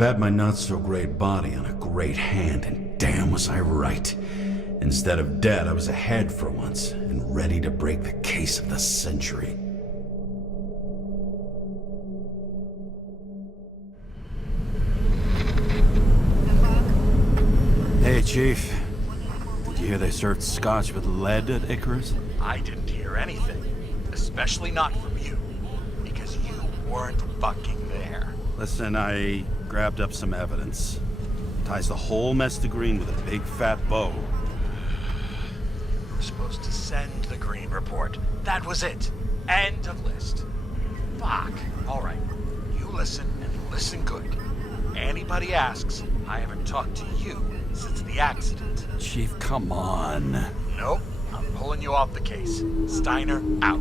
bet my not-so-great body on a great hand, and damn was I right. Instead of dead, I was ahead for once, and ready to break the case of the century. Hey, Chief. Did you hear they served scotch with lead at Icarus? I didn't hear anything. Especially not from you. Because you weren't fucking there. Listen, I grabbed up some evidence. Ties the whole mess to Green with a big fat bow. You were supposed to send the Green report. That was it. End of list. Fuck. Alright. You listen, and listen good. Anybody asks, I haven't talked to you since the accident. Chief, come on. Nope. I'm pulling you off the case. Steiner, out.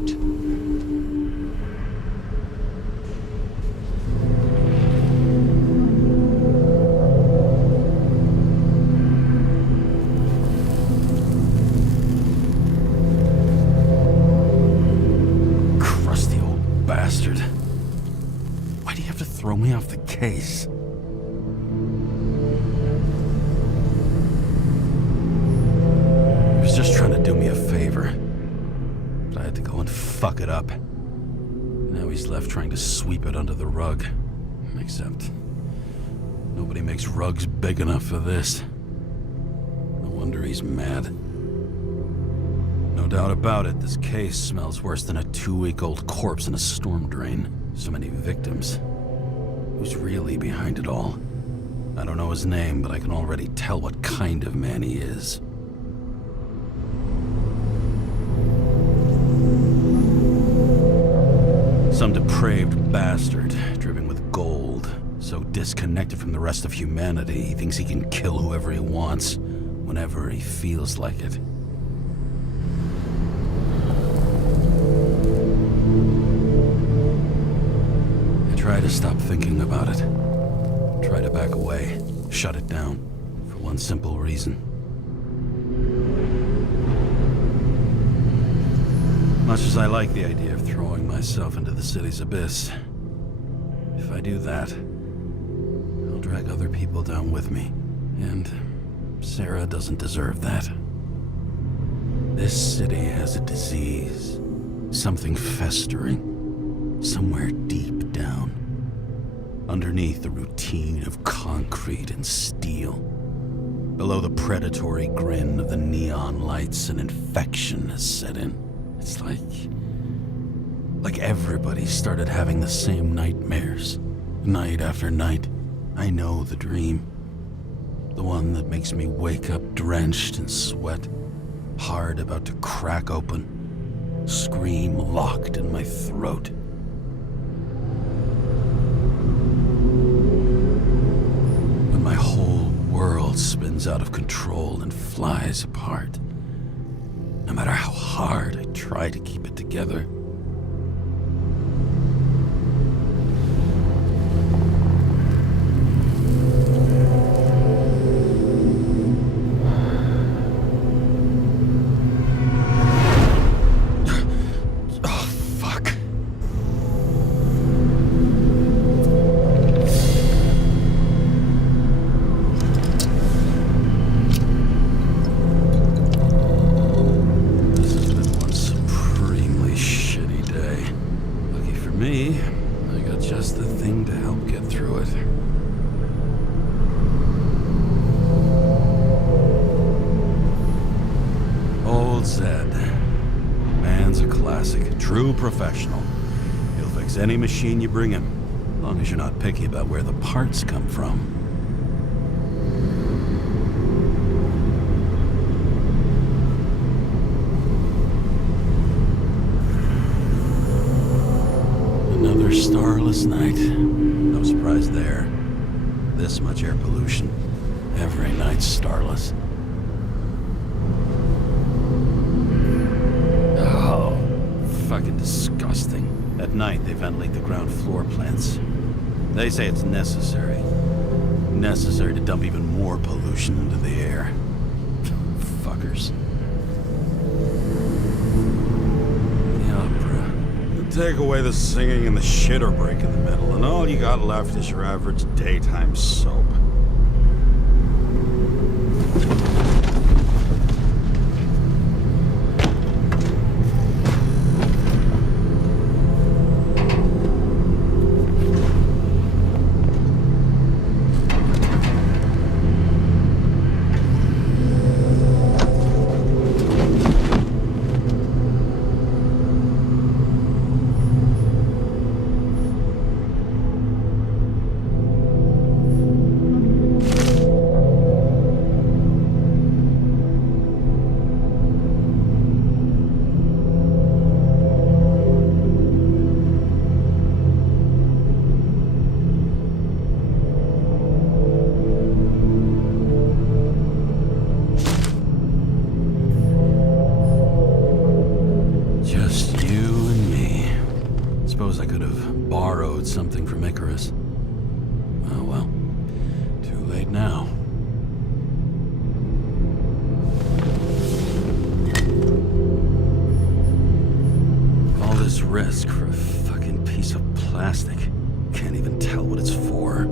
Crusty old bastard. Why do you have to throw me off the case? Just trying to do me a favor. But I had to go and fuck it up. Now he's left trying to sweep it under the rug. Except nobody makes rugs big enough for this. No wonder he's mad. No doubt about it, this case smells worse than a 2-week-old corpse in a storm drain. So many victims. Who's really behind it all? I don't know his name, but I can already tell what kind of man he is. Some depraved bastard, dripping with gold, so disconnected from the rest of humanity, he thinks he can kill whoever he wants, whenever he feels like it. I try to stop thinking about it. Try to back away, shut it down, for one simple reason. Much as I like the idea of throwing myself into the city's abyss, if I do that, I'll drag other people down with me, and Sarah doesn't deserve that. This city has a disease, something festering, somewhere deep down, underneath the routine of concrete and steel. Below the predatory grin of the neon lights, an infection has set in. It's like everybody started having the same nightmares, night after night. I know the dream. The one that makes me wake up drenched in sweat, heart about to crack open, scream locked in my throat. When my whole world spins out of control and flies apart. No matter how hard I try to keep it together. Oh, fuck. Me, I got just the thing to help get through it. Old Zed. Man's a classic, true professional. He'll fix any machine you bring him, as long as you're not picky about where the parts come from. Another starless night. No surprise there. This much air pollution. Every night's starless. Oh, fucking disgusting. At night, they ventilate the ground floor plants. They say it's necessary. Necessary to dump even more pollution into the air. Fuckers. The opera. The Take away the singing and the shitter break in the middle, and all you got left is your average daytime soap. Suppose I could have borrowed something from Icarus. Oh well, too late now. All this risk for a fucking piece of plastic. Can't even tell what it's for.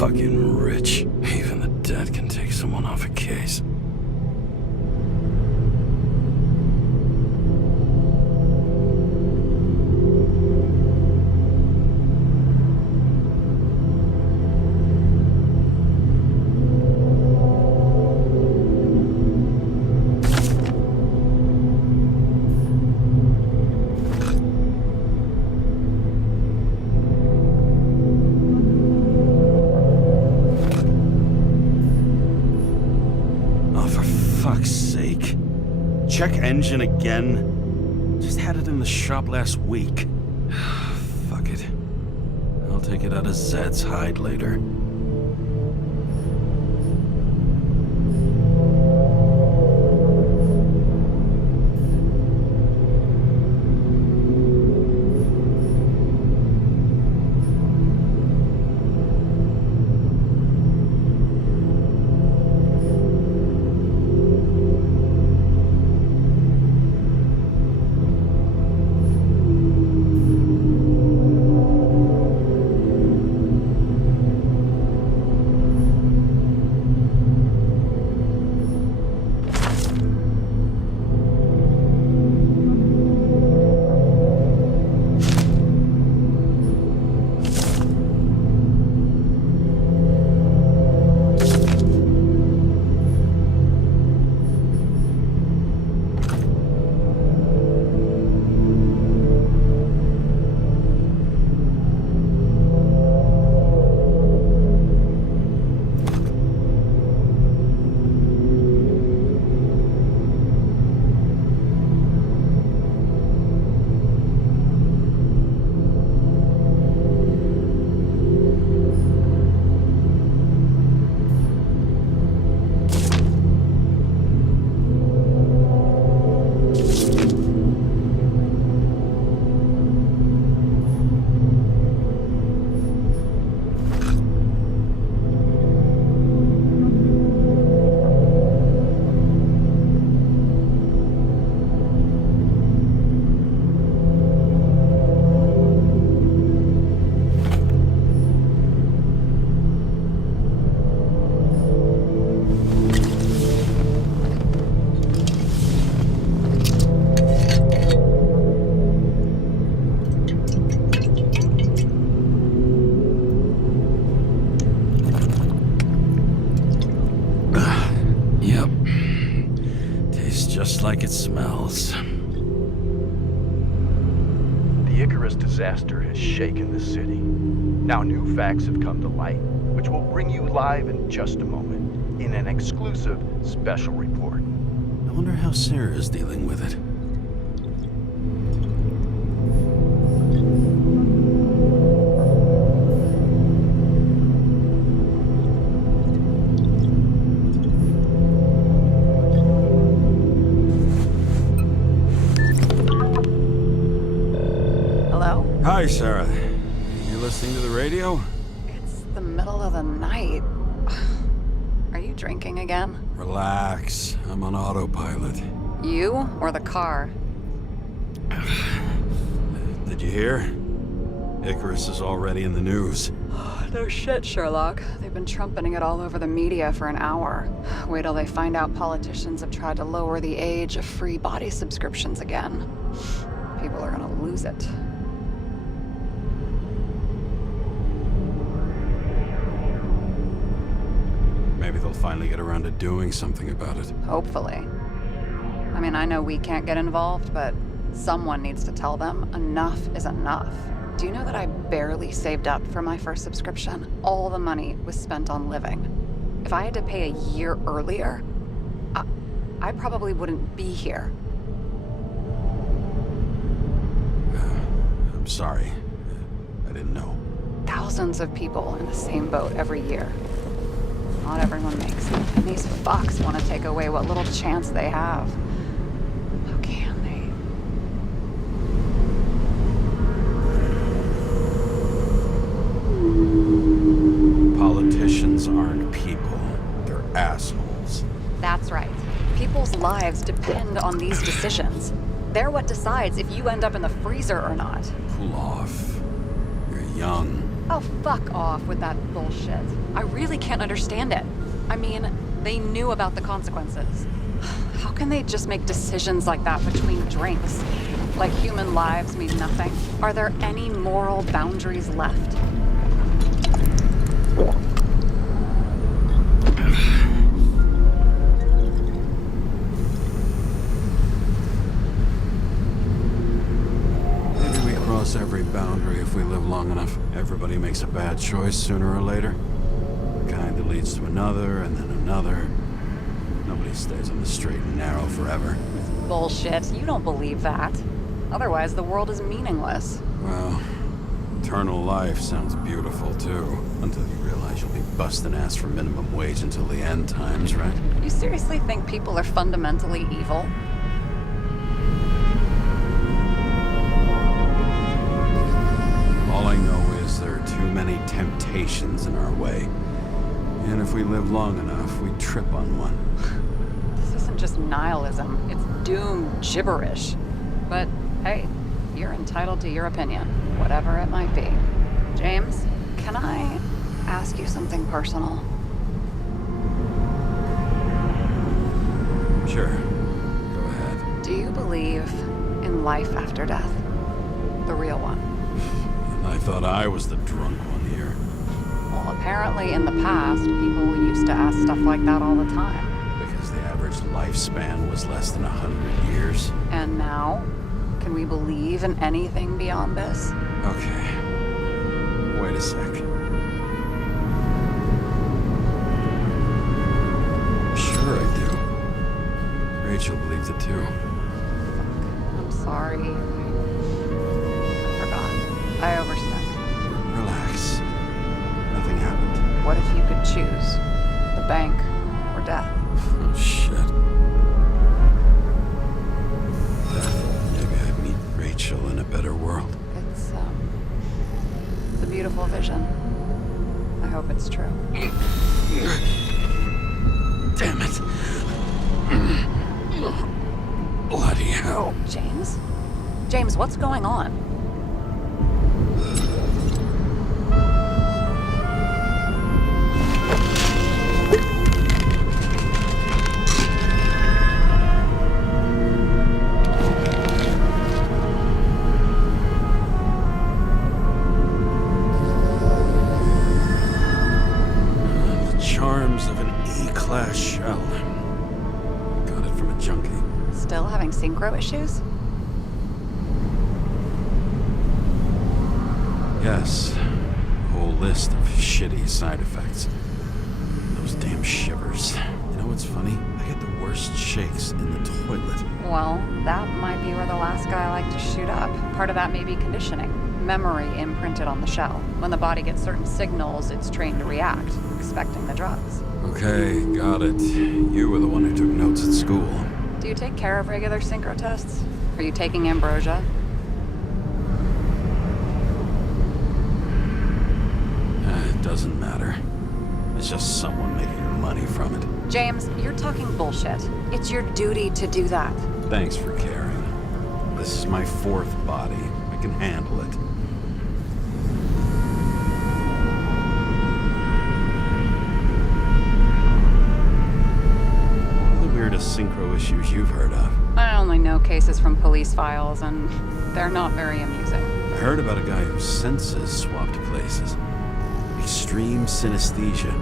Fucking rich. Even the dead can take someone off a case. Fuck's sake. Check engine again? Just had it in the shop last week. Fuck it. I'll take it out of Zed's hide later. Yep. Tastes just like it smells. The Icarus disaster has shaken the city. Now new facts have come to light, which will bring you live in just a moment in an exclusive special report. I wonder how Sarah's dealing with it. Hello? Hi, Sarah. You listening to the radio? It's the middle of the night. Are you drinking again? Relax. I'm on autopilot. You or the car? Did you hear? Icarus is already in the news. No shit, Sherlock. They've been trumpeting it all over the media for an hour. Wait till they find out politicians have tried to lower the age of free body subscriptions again. People are gonna lose it. Maybe they'll finally get around to doing something about it. Hopefully. I mean, I know we can't get involved, but someone needs to tell them enough is enough. Do you know that I barely saved up for my first subscription? All the money was spent on living. If I had to pay a year earlier, I probably wouldn't be here. I'm sorry. I didn't know. Thousands of people in the same boat every year. Not everyone makes it, and these fucks want to take away what little chance they have. How can they? Politicians aren't people. They're assholes. That's right. People's lives depend on these decisions. They're what decides if you end up in the freezer or not. Cool off. You're young. Oh, fuck off with that bullshit. I really can't understand it. I mean, they knew about the consequences. How can they just make decisions like that between drinks? Like human lives mean nothing? Are there any moral boundaries left? Every boundary if we live long enough. Everybody makes a bad choice sooner or later. The kind that leads to another and then another. Nobody stays on the straight and narrow forever. Bullshit. You don't believe that. Otherwise, the world is meaningless. Well, eternal life sounds beautiful too. Until you realize you'll be busting ass for minimum wage until the end times, right? You seriously think people are fundamentally evil? All I know is there are too many temptations in our way. And if we live long enough, we trip on one. This isn't just nihilism, it's doom gibberish. But hey, you're entitled to your opinion, whatever it might be. James, can I ask you something personal? Sure. Go ahead. Do you believe in life after death? The real one? I thought I was the drunk one here. Well, apparently in the past, people used to ask stuff like that all the time. Because the average lifespan was less than 100 years. And now, can we believe in anything beyond this? Okay. Wait a sec. Sure I do. Rachel believes it too. I'm sorry. I forgot. I overstepped. Relax. Nothing happened. What if you could choose? The bank or death? Oh, shit. Maybe I'd meet Rachel in a better world. It's a beautiful vision. I hope it's true. Damn it. Bloody hell. James? James, what's going on? Of an E-class shell. Got it from a junkie. Still having synchro issues? Yes. A whole list of shitty side effects. Those damn shivers. You know what's funny? I get the worst shit shakes in the toilet. Well, that might be where the last guy liked to shoot up. Part of that may be conditioning. Memory imprinted on the shell. When the body gets certain signals, it's trained to react, expecting the drugs. Okay, got it. You were the one who took notes at school. Do you take care of regular synchro tests? Are you taking ambrosia? It doesn't matter. It's just someone making money from it. James, you're talking bullshit. It's your duty to do that. Thanks for caring. This is my fourth body. I can handle it. What are the weirdest synchro issues you've heard of? I only know cases from police files, and they're not very amusing. I heard about a guy whose senses swapped places. Extreme synesthesia.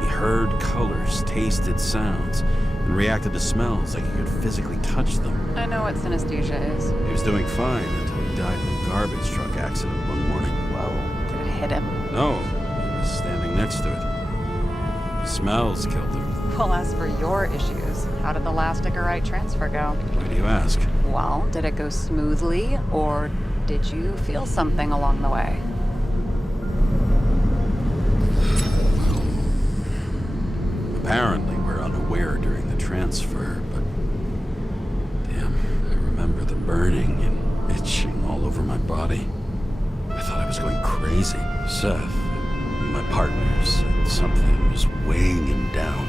He heard colors, tasted sounds, and reacted to smells like he could physically touch them. I know what synesthesia is. He was doing fine until he died in a garbage truck accident one morning. Whoa. Did it hit him? No, he was standing next to it. The smells killed him. Well, as for your issues, how did the last Icarite transfer go? Why do you ask? Well, did it go smoothly, or did you feel something along the way? Apparently, we're unaware during the transfer, but... Damn, I remember the burning and itching all over my body. I thought I was going crazy. Seth, my partner, said something was weighing him down.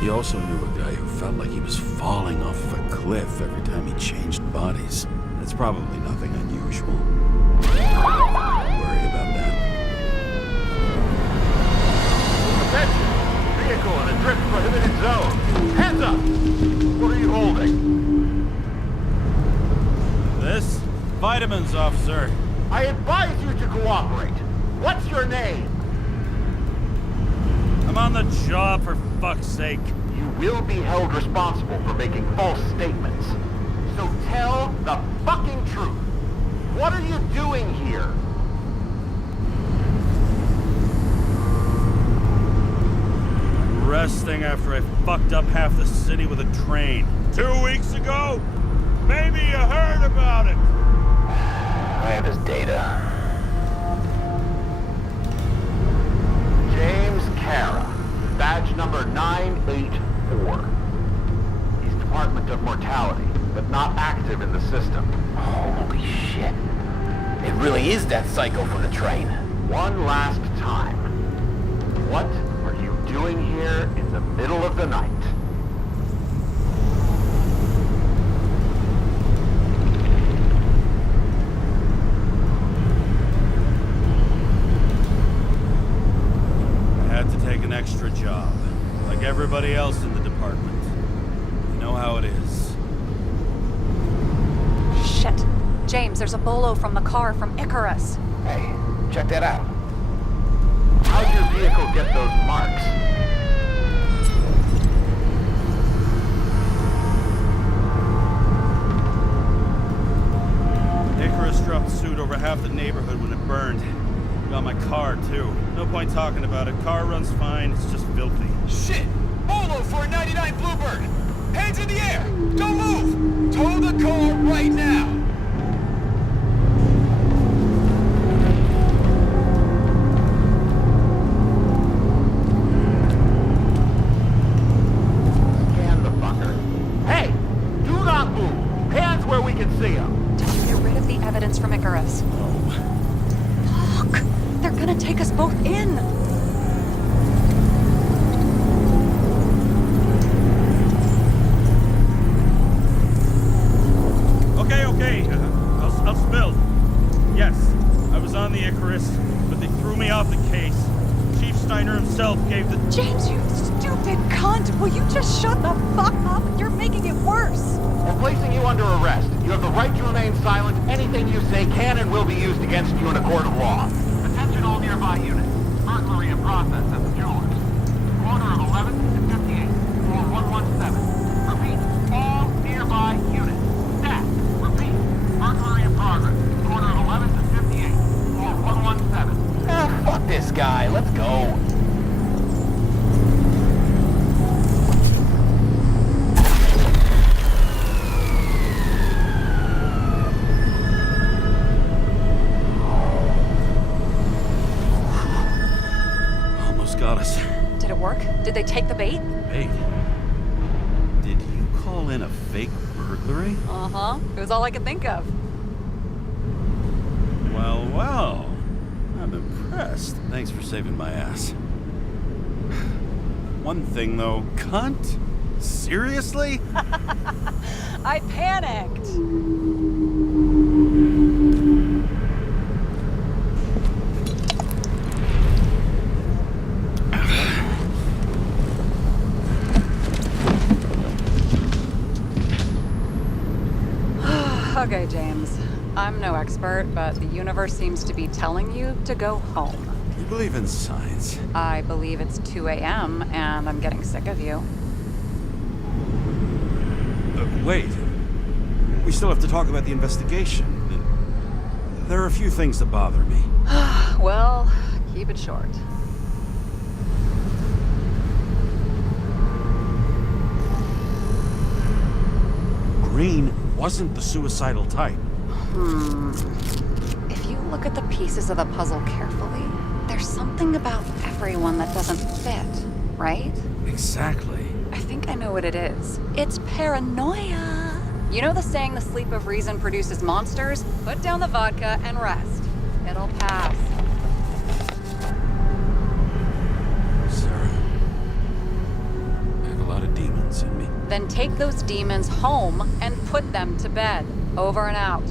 He also knew a guy who felt like he was falling off of a cliff every time he changed bodies. It's probably nothing unusual. Don't worry about that. Attention! Vehicle in a drift prohibited zone. Hands up! What are you holding? This? Vitamins, officer. I advise you to cooperate. What's your name? I'm on the job, for fuck's sake. You will be held responsible for making false statements. So tell the fucking truth. What are you doing here? Resting after I fucked up half the city with a train. 2 weeks ago? Maybe you heard about it. I have his data. James Kara, badge number 984. He's Department of Mortality, but not active in the system. Holy shit. It really is that psycho from the train. One last time. What are you doing here in the middle of the night? I had to take an extra job, like everybody else in the department. You know how it is. Shit. James, there's a bolo from the car from Icarus. Hey, check that out. How'd your vehicle get those marks? Icarus dropped suit over half the neighborhood when it burned. Got my car, too. No point talking about it. Car runs fine, it's just filthy. Shit! Bolo for a 99 Bluebird! Hands in the air! Don't move! Tow the car right now! Scan the fucker. Hey! Do not move! Hands where we can see them! Did you get rid of the evidence from Icarus? Fuck! They're gonna take us both in! Okay. I'll spill. Yes, I was on the Icarus, but they threw me off the case. Chief Steiner himself gave the... James, you stupid cunt! Will you just shut the fuck up? You're making it worse! We're placing you under arrest. You have the right to remain silent. Anything you say can and will be used against you in a court of law. Attention all nearby units. Burglary in process at the jewelers. Corner of 11th and 58. Floor 117. Repeat. All nearby units. Staff. Repeat. Burglary in progress. Corner of 11th and 58. Floor 117. Ah, fuck this guy. Let's go. call in a fake burglary? Uh-huh. It was all I could think of. Well, well. I'm impressed. Thanks for saving my ass. One thing, though. Cunt? Seriously? I panicked. Okay, James. I'm no expert, but the universe seems to be telling you to go home. You believe in science? I believe it's 2 a.m. and I'm getting sick of you. Wait. We still have to talk about the investigation. There are a few things that bother me. Well, keep it short. Green wasn't the suicidal type. If you look at the pieces of the puzzle carefully, there's something about everyone that doesn't fit, right? Exactly. I think I know what it is. It's paranoia. You know the saying, the sleep of reason produces monsters? Put down the vodka and rest. It'll pass. Sarah, I have a lot of demons in me. Then take those demons home and put them to bed. Over and out.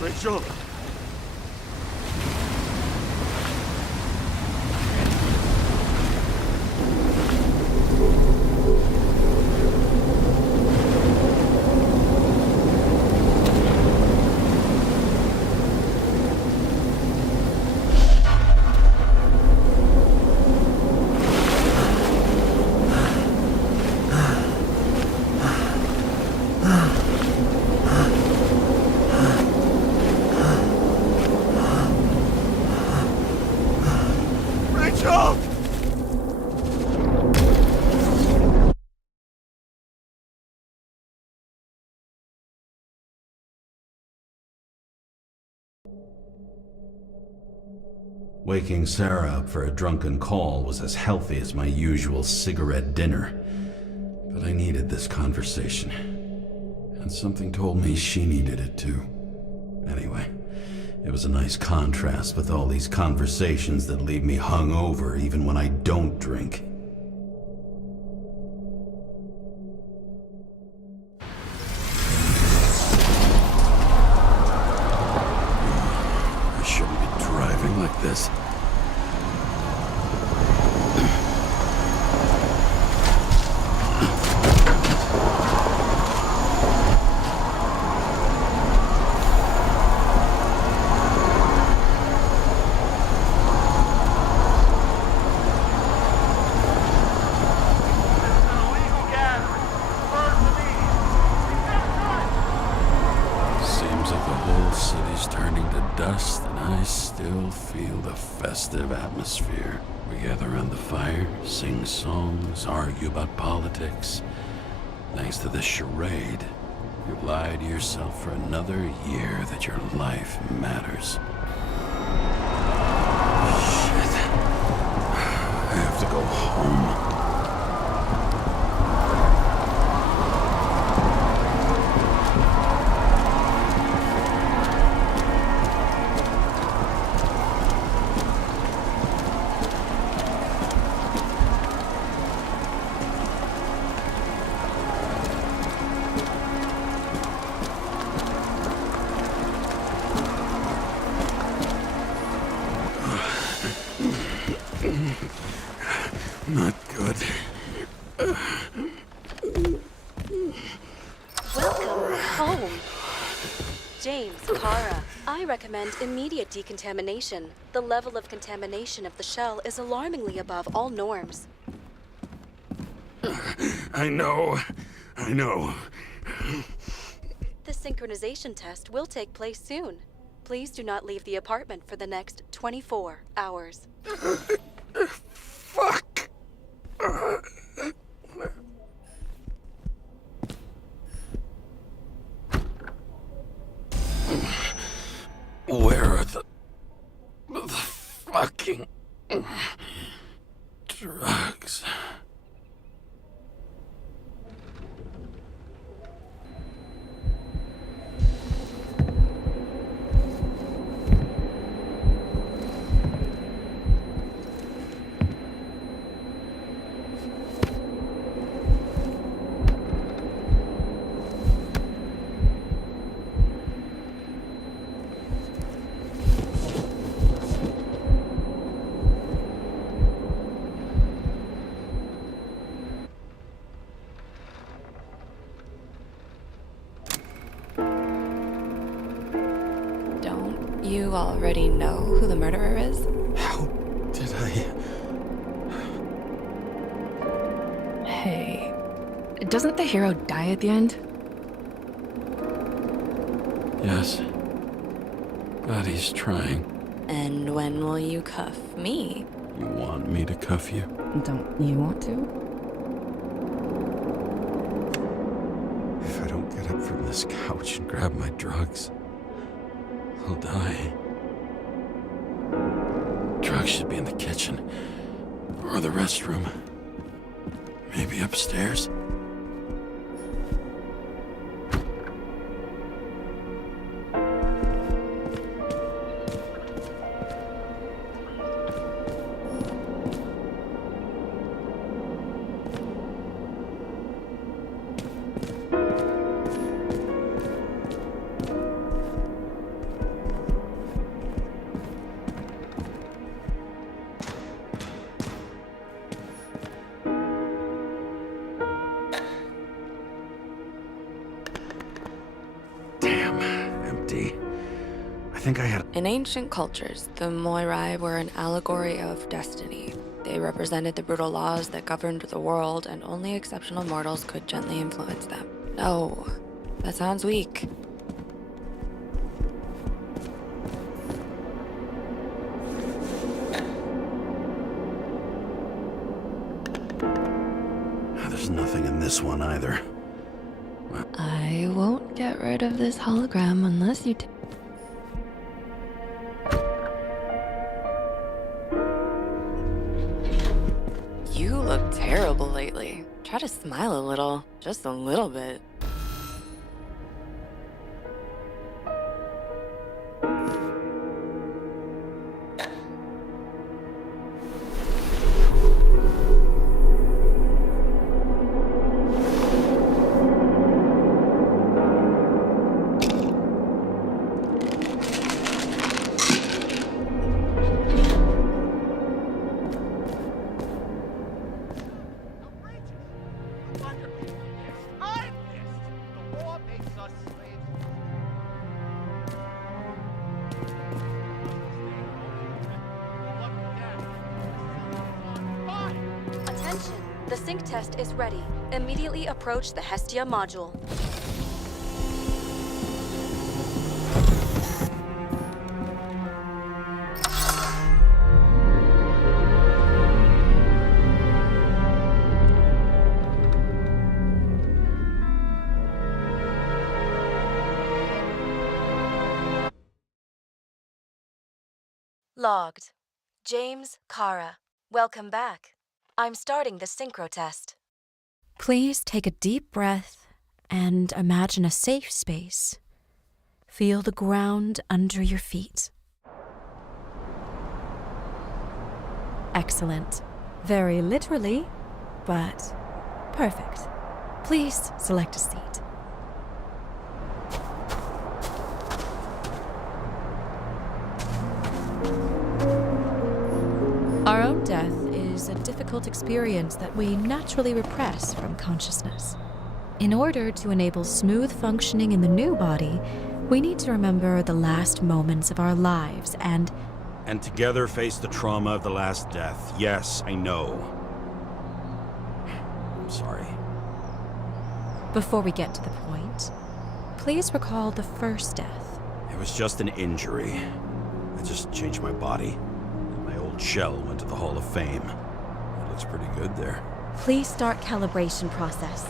Rachel! Rachel! Waking Sarah up for a drunken call was as healthy as my usual cigarette dinner. But I needed this conversation. And something told me she needed it too. Anyway, it was a nice contrast with all these conversations that leave me hungover even when I don't drink. I shouldn't be driving like this. Dust, and I still feel the festive atmosphere. We gather around the fire, sing songs, argue about politics. Thanks to this charade, you've lied to yourself for another year that your life matters. Shit. I have to go home. Not good. Welcome home. James, Kara, I recommend immediate decontamination. The level of contamination of the shell is alarmingly above all norms. I know. The synchronization test will take place soon. Please do not leave the apartment for the next 24 hours. Fuck! Where are the fucking drugs? You already know who the murderer is? How did I... Hey, doesn't the hero die at the end? Yes. But he's trying. And when will you cuff me? You want me to cuff you? Don't you want to? If I don't get up from this couch and grab my drugs, I'll die. Drugs should be in the kitchen. Or the restroom. Maybe upstairs. I think I had... In ancient cultures, the Moirai were an allegory of destiny. They represented the brutal laws that governed the world, and only exceptional mortals could gently influence them. No, that sounds weak. There's nothing in this one either. I won't get rid of this hologram unless you You look terrible lately. Try to smile a little. Just a little bit. Attention! The sync test is ready. Immediately approach the Hestia module. Logged. James, Kara. Welcome back. I'm starting the synchro test. Please take a deep breath and imagine a safe space. Feel the ground under your feet. Excellent. Very literally, but perfect. Please select a seat. Our own death is a difficult experience that we naturally repress from consciousness. In order to enable smooth functioning in the new body, we need to remember the last moments of our lives and together face the trauma of the last death. Yes, I know. I'm sorry. Before we get to the point, please recall the first death. It was just an injury. I just changed my body. My old shell went to the Hall of Fame. It looks pretty good there. Please start calibration process.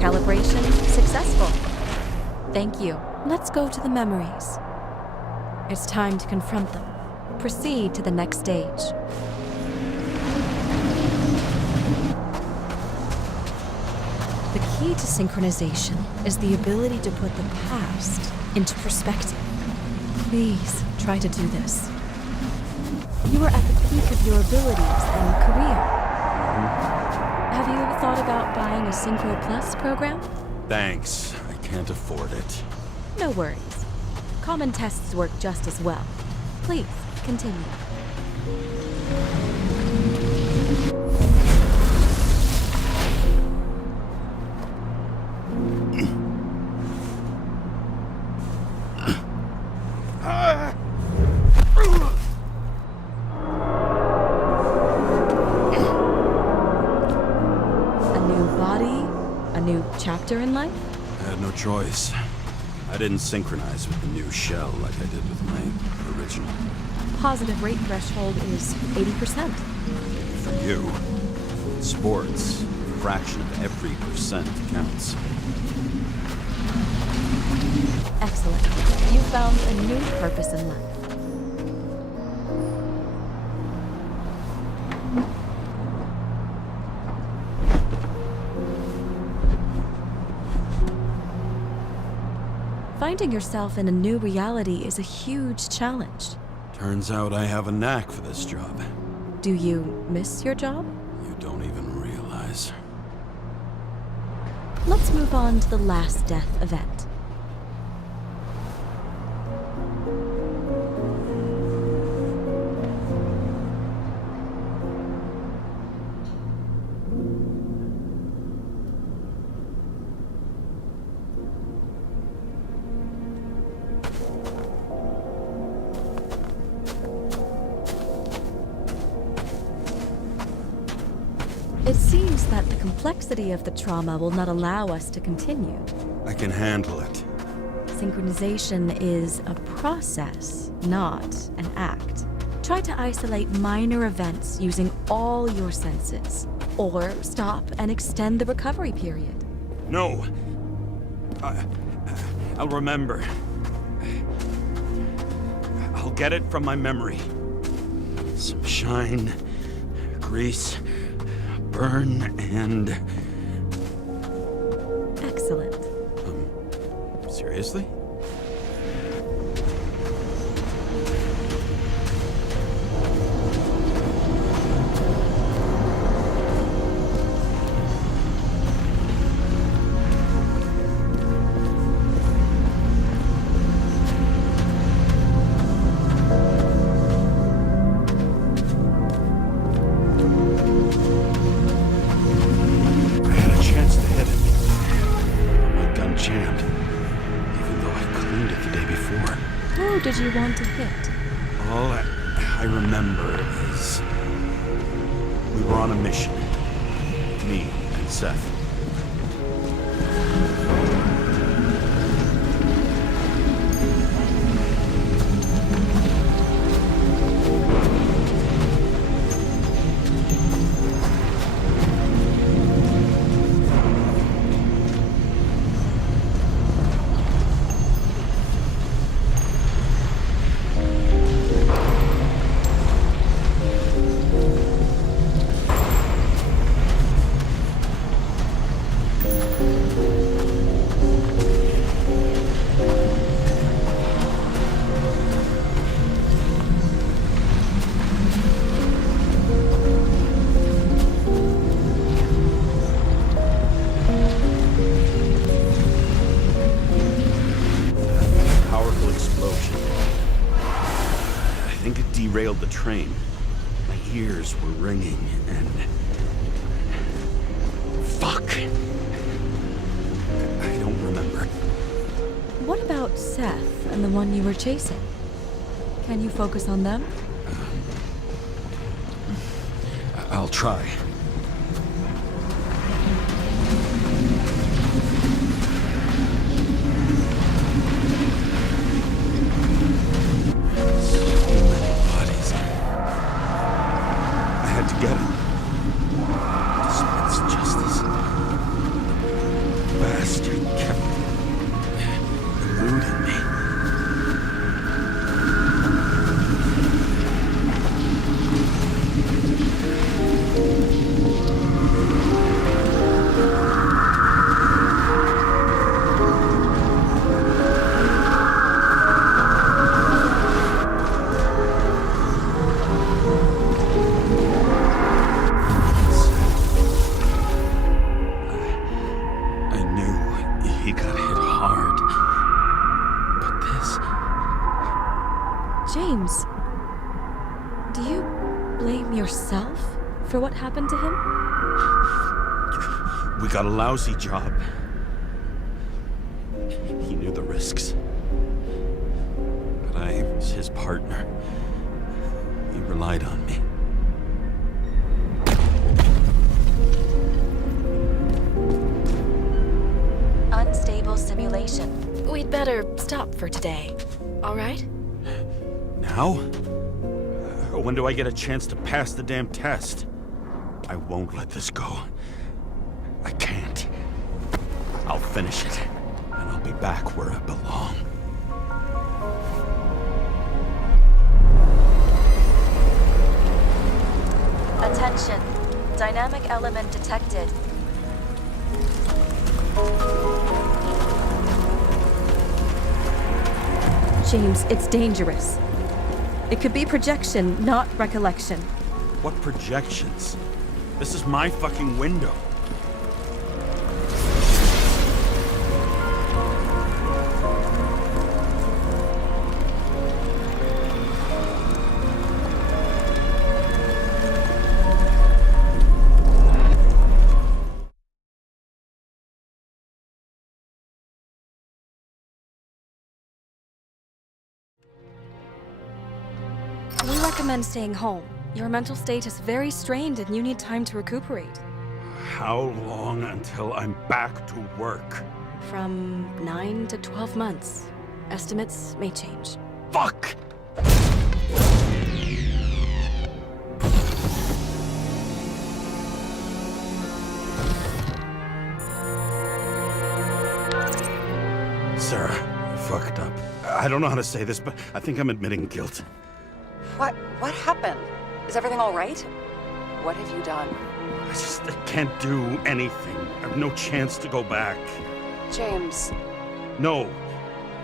Calibration successful. Thank you. Let's go to the memories. It's time to confront them. Proceed to the next stage. The key to synchronization is the ability to put the past into perspective. Please try to do this. You are at the peak of your abilities and career. Have you thought about buying a Synchro Plus program? Thanks. I can't afford it. No worries. Common tests work just as well. Please, continue. Chapter in life? I had no choice. I didn't synchronize with the new shell like I did with my original. Positive rate threshold is 80%. For you, in sports, a fraction of every percent counts. Excellent. You found a new purpose in life. Finding yourself in a new reality is a huge challenge. Turns out I have a knack for this job. Do you miss your job? You don't even realize. Let's move on to the last death event. It seems that the complexity of the trauma will not allow us to continue. I can handle it. Synchronization is a process, not an act. Try to isolate minor events using all your senses, or stop and extend the recovery period. No. I'll remember. I'll get it from my memory. Some shine, grease, burn, and... Excellent. Seriously? Who did you want to hit? All I remember is we were on a mission. Me and Seth. explosion. I think it derailed the train. My ears were ringing, and... Fuck! I don't remember. What about Seth and the one you were chasing? Can you focus on them? I'll try. Get him. Dispense justice. The bastard kept eluding me. James, do you blame yourself for what happened to him? We got a lousy job. He knew the risks. But I was his partner. He relied on me. Unstable simulation. We'd better stop for today, all right? Now? When do I get a chance to pass the damn test? I won't let this go. I can't. I'll finish it, and I'll be back where I belong. Attention. Dynamic element detected. James, it's dangerous. It could be projection, not recollection. What projections? This is my fucking window. We recommend staying home. Your mental state is very strained and you need time to recuperate. How long until I'm back to work? From 9 to 12 months. Estimates may change. Fuck! Sarah, I fucked up. I don't know how to say this, but I think I'm admitting guilt. What happened? Is everything all right? What have you done? I can't do anything. I have no chance to go back. James. No.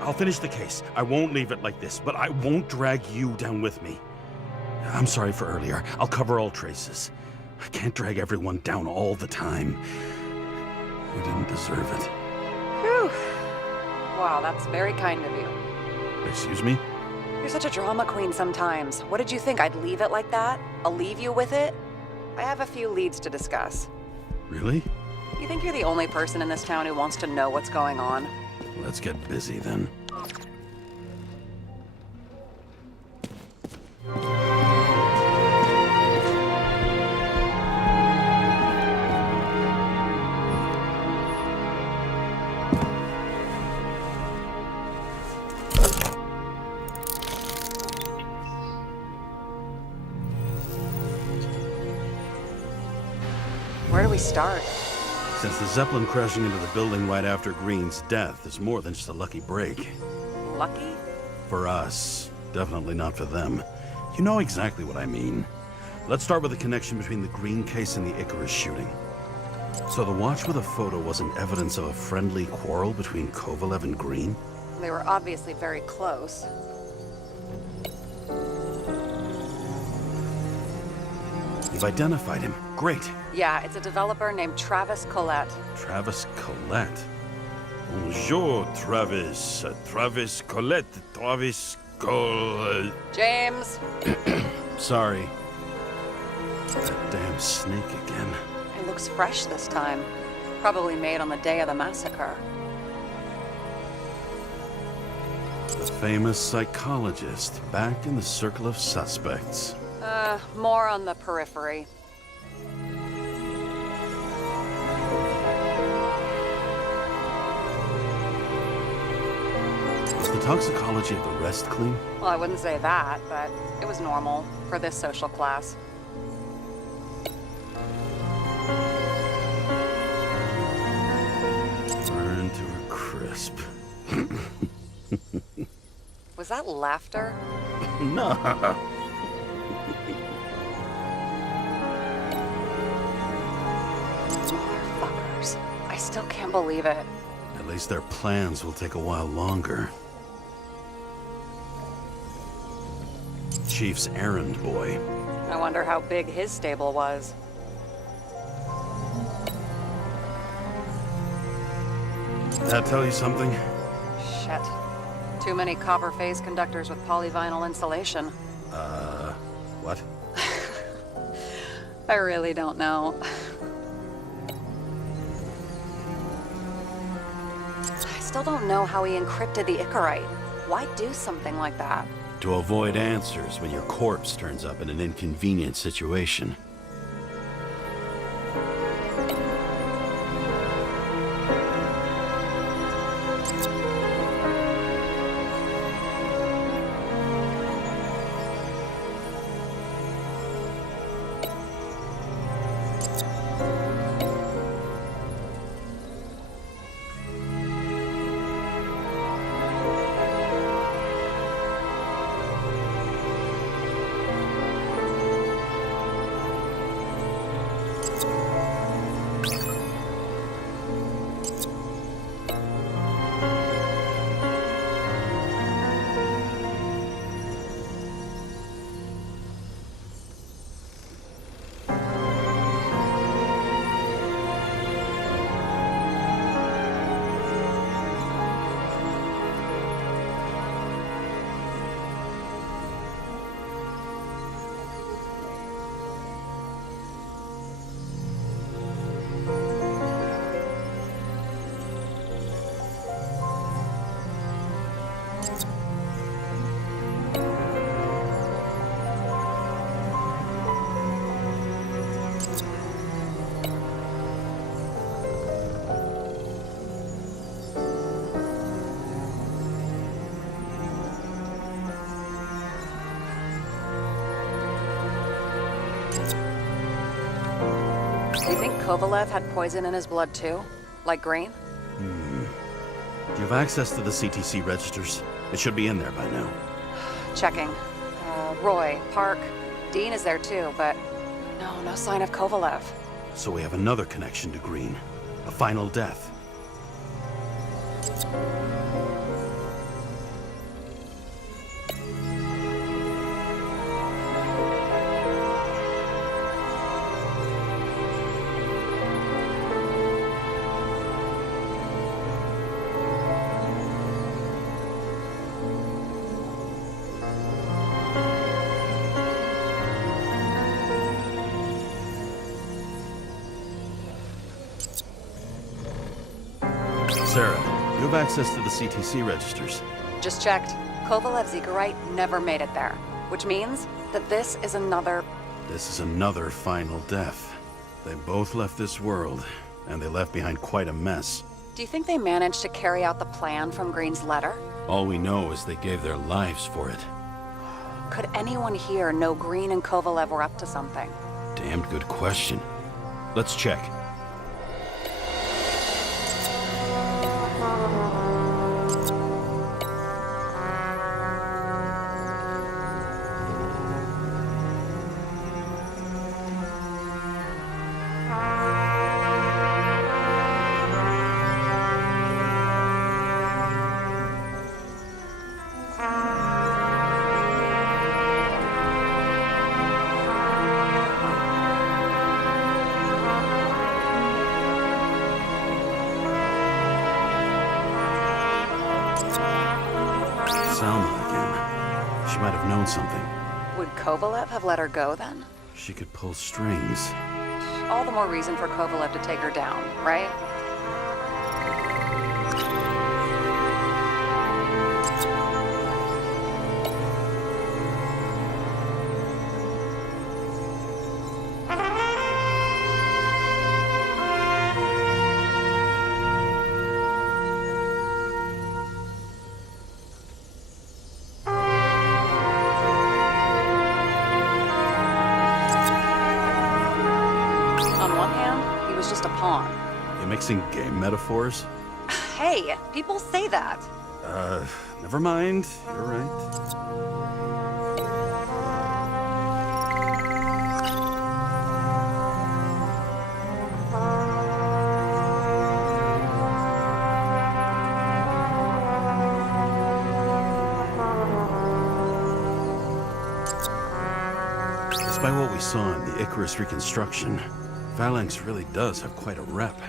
I'll finish the case. I won't leave it like this, but I won't drag you down with me. I'm sorry for earlier. I'll cover all traces. I can't drag everyone down all the time. We didn't deserve it. Whew. Wow, that's very kind of you. Excuse me? You're such a drama queen sometimes. What did you think, I'd leave it like that? I'll leave you with it? I have a few leads to discuss. Really? You think you're the only person in this town who wants to know what's going on? Let's get busy then. Where do we start? Since the Zeppelin crashing into the building right after Green's death is more than just a lucky break. Lucky? For us. Definitely not for them. You know exactly what I mean. Let's start with the connection between the Green case and the Icarus shooting. So the watch with a photo wasn't evidence of a friendly quarrel between Kovalev and Green? They were obviously very close. You've identified him. Great. Yeah, it's a developer named Travis Collette. Travis Collette. Bonjour, Travis. Travis Collette. Slaviskol. James! Sorry. That damn snake again. It looks fresh this time. Probably made on the day of the massacre. The famous psychologist, back in the circle of suspects. More on the periphery. Was the toxicology of the rest clean? Well, I wouldn't say that, but it was normal for this social class. Burned to a crisp. Was that laughter? No. Motherfuckers. I still can't believe it. At least their plans will take a while longer. Chief's errand boy. I wonder how big his stable was. That tell you something? Shit. Too many copper phase conductors with polyvinyl insulation. What? I really don't know. I still don't know how he encrypted the Icarite. Why do something like that? To avoid answers when your corpse turns up in an inconvenient situation. Do you think Kovalev had poison in his blood too? Like green? Do you have access to the CTC registers? It should be in there by now. Checking. Roy, Park, Dean is there too, but no sign of Kovalev. So we have another connection to Green. A final death. Sarah, you have access to the CTC registers. Just checked. Kovalev's Icarite never made it there, which means that this is another... This is another final death. They both left this world, and they left behind quite a mess. Do you think they managed to carry out the plan from Green's letter? All we know is they gave their lives for it. Could anyone here know Green and Kovalev were up to something? Damned good question. Let's check. She might have known something. Would Kovalev have let her go then? She could pull strings. All the more reason for Kovalev to take her down, right? Just a pawn. You mixing game metaphors? Hey, people say that. Never mind. You're right. Despite what we saw in the Icarus reconstruction, Phalanx really does have quite a rep.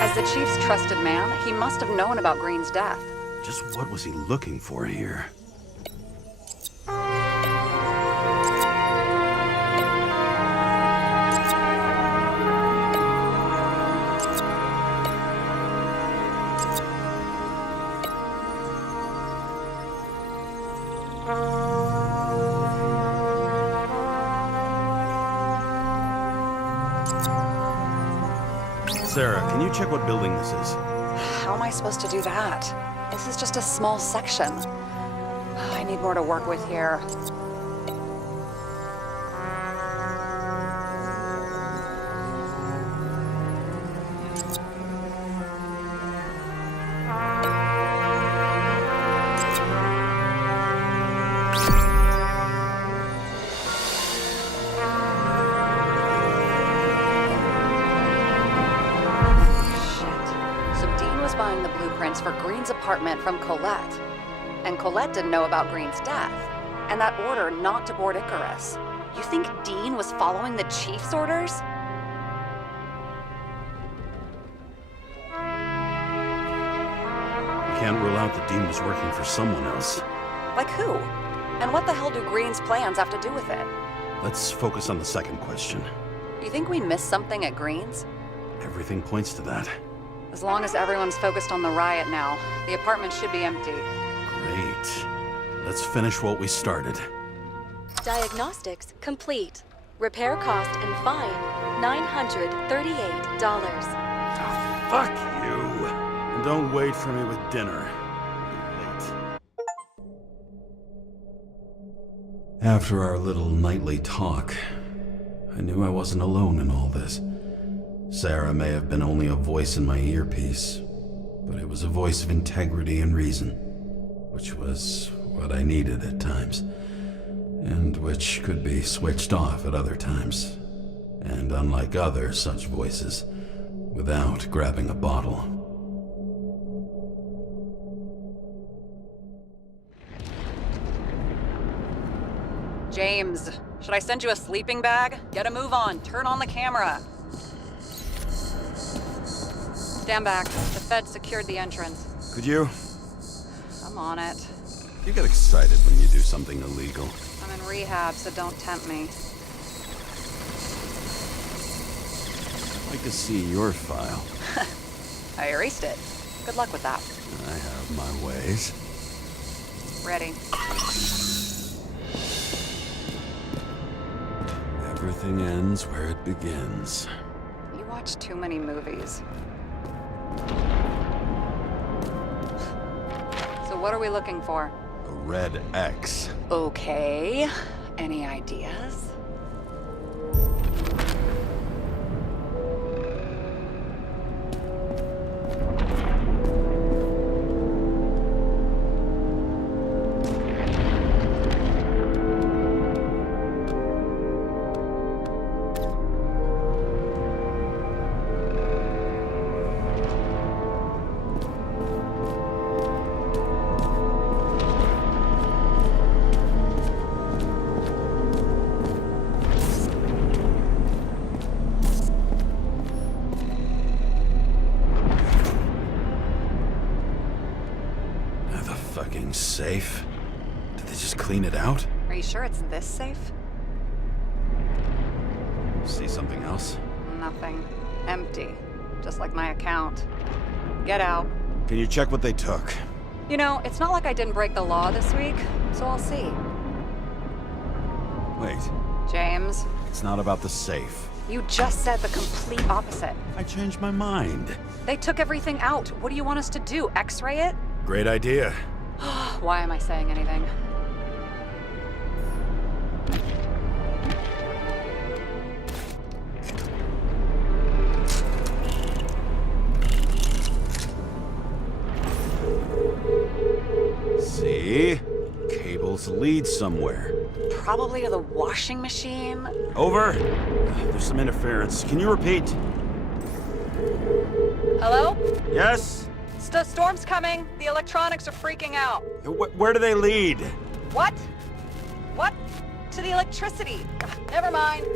As the Chief's trusted man, he must have known about Green's death. Just what was he looking for here? Sarah, can you check what building this is? How am I supposed to do that? This is just a small section. I need more to work with here. Buying the blueprints for Green's apartment from Colette. And Colette didn't know about Green's death, and that order not to board Icarus. You think Dean was following the Chief's orders? We can't rule out that Dean was working for someone else. Like who? And what the hell do Green's plans have to do with it? Let's focus on the second question. You think we missed something at Green's? Everything points to that. As long as everyone's focused on the riot now, the apartment should be empty. Great. Let's finish what we started. Diagnostics complete. Repair cost and fine, $938. Oh, fuck you. And don't wait for me with dinner. Late. After our little nightly talk, I knew I wasn't alone in all this. Sarah may have been only a voice in my earpiece, but it was a voice of integrity and reason, which was what I needed at times, and which could be switched off at other times, and unlike other such voices, without grabbing a bottle. James, should I send you a sleeping bag? Get a move on, turn on the camera. Stand back. The Fed secured the entrance. Could you? I'm on it. You get excited when you do something illegal. I'm in rehab, so don't tempt me. I'd like to see your file. I erased it. Good luck with that. I have my ways. Ready. Everything ends where it begins. You watch too many movies. So What are we looking for? A red X. Okay. Any ideas? Safe? Did they just clean it out? Are you sure it's this safe? See something else? Nothing. Empty. Just like my account. Get out. Can you check what they took? You know, it's not like I didn't break the law this week, so I'll see. Wait. James. It's not about the safe. You just said the complete opposite. I changed my mind. They took everything out. What do you want us to do? X-ray it? Great idea. Why am I saying anything? See? Cables lead somewhere. Probably to the washing machine. Over. There's some interference. Can you repeat? Hello? Yes? Storm's coming. The electronics are freaking out. Where do they lead? What? What? To the electricity. Ugh, never mind.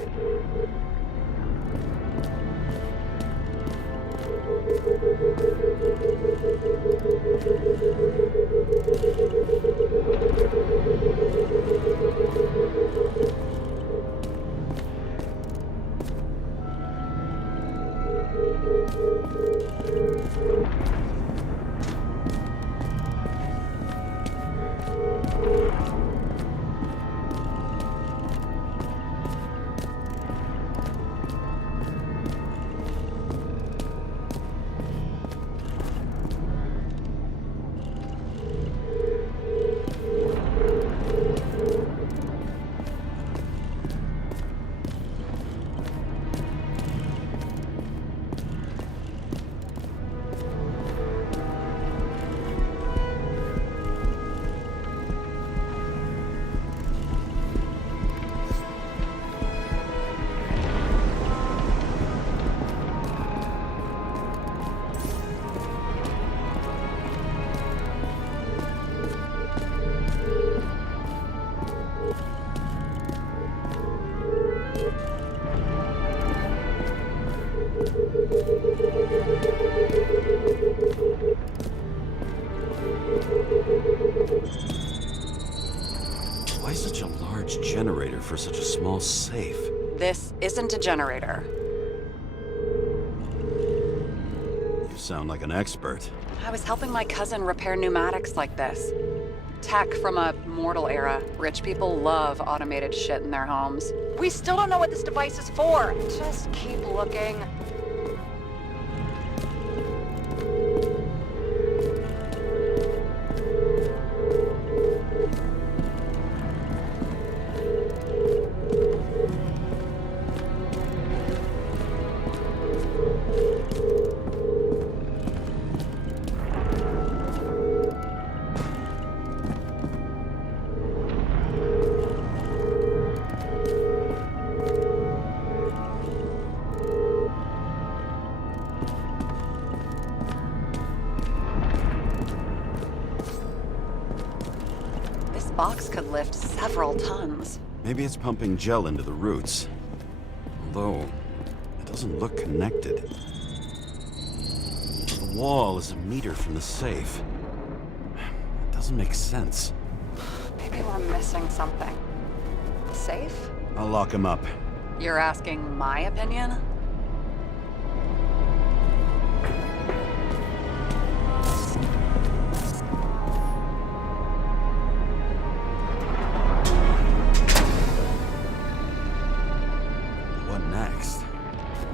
Why such a large generator for such a small safe? This isn't a generator. You sound like an expert. I was helping my cousin repair pneumatics like this. Tech from a mortal era. Rich people love automated shit in their homes. We still don't know what this device is for. Just keep looking. Box could lift several tons. Maybe it's pumping gel into the roots. Although, it doesn't look connected. The wall is a meter from the safe. It doesn't make sense. Maybe we're missing something. Safe? I'll lock him up. You're asking my opinion?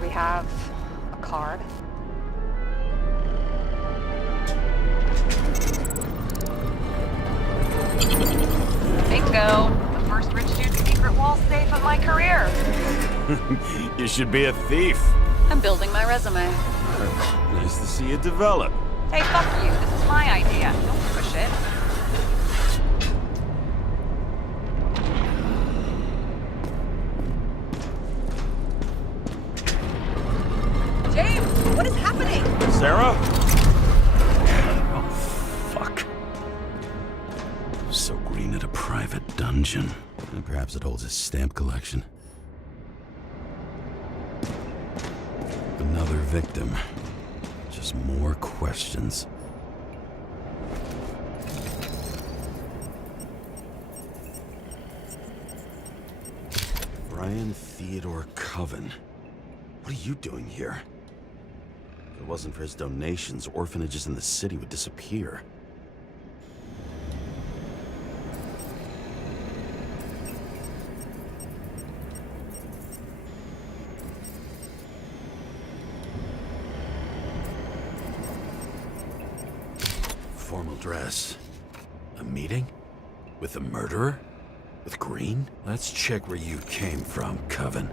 We have a card. go. The first rich dude's secret wall safe of my career. You should be a thief. I'm building my resume. Nice to see you develop. Hey, fuck you. This is my idea. Don't push it. James, what is happening? Sarah? Oh, fuck. So Green at a private dungeon. And perhaps it holds his stamp collection. Another victim. Just more questions. Brian Theodore Coven. What are you doing here? If it wasn't for his donations, orphanages in the city would disappear. Formal dress. A meeting? With the murderer? With Green? Let's check where you came from, Coven.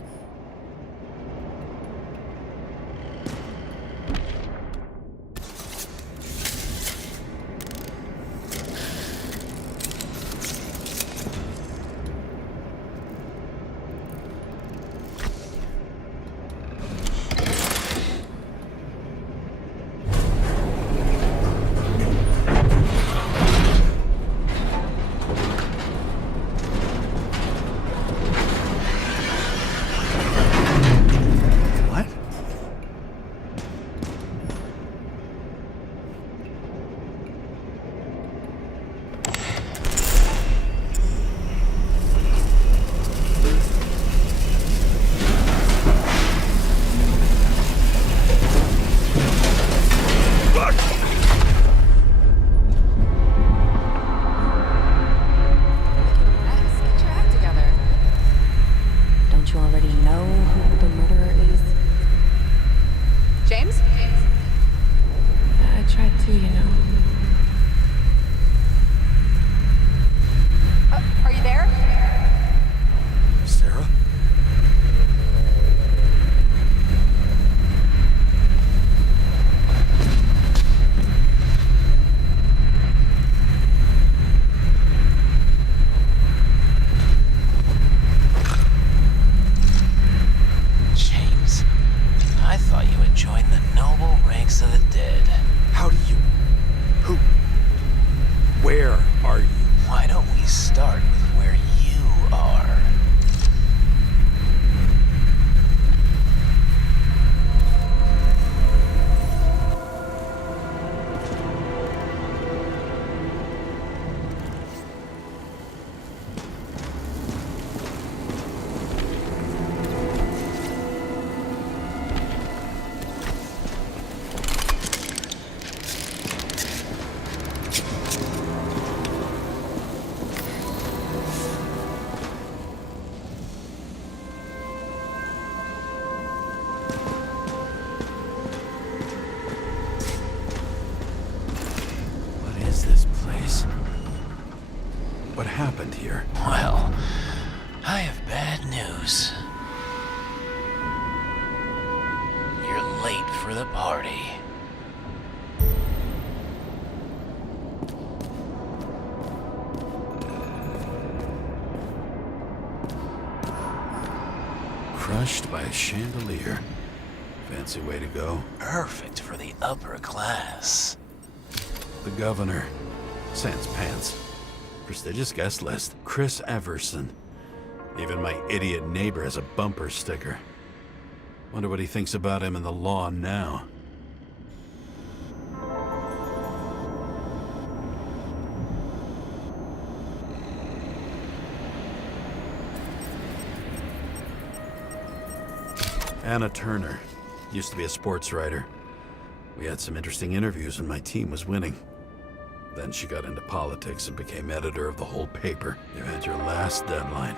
What happened here? Well, I have bad news. You're late for the party. Crushed by a chandelier. Fancy way to go. Perfect for the upper class. The governor. Sans pants. Prestigious guest list. Chris Everson. Even my idiot neighbor has a bumper sticker. Wonder what he thinks about him and the law now. Anna Turner. Used to be a sports writer. We had some interesting interviews when my team was winning. Then she got into politics and became editor of the whole paper. You had your last deadline.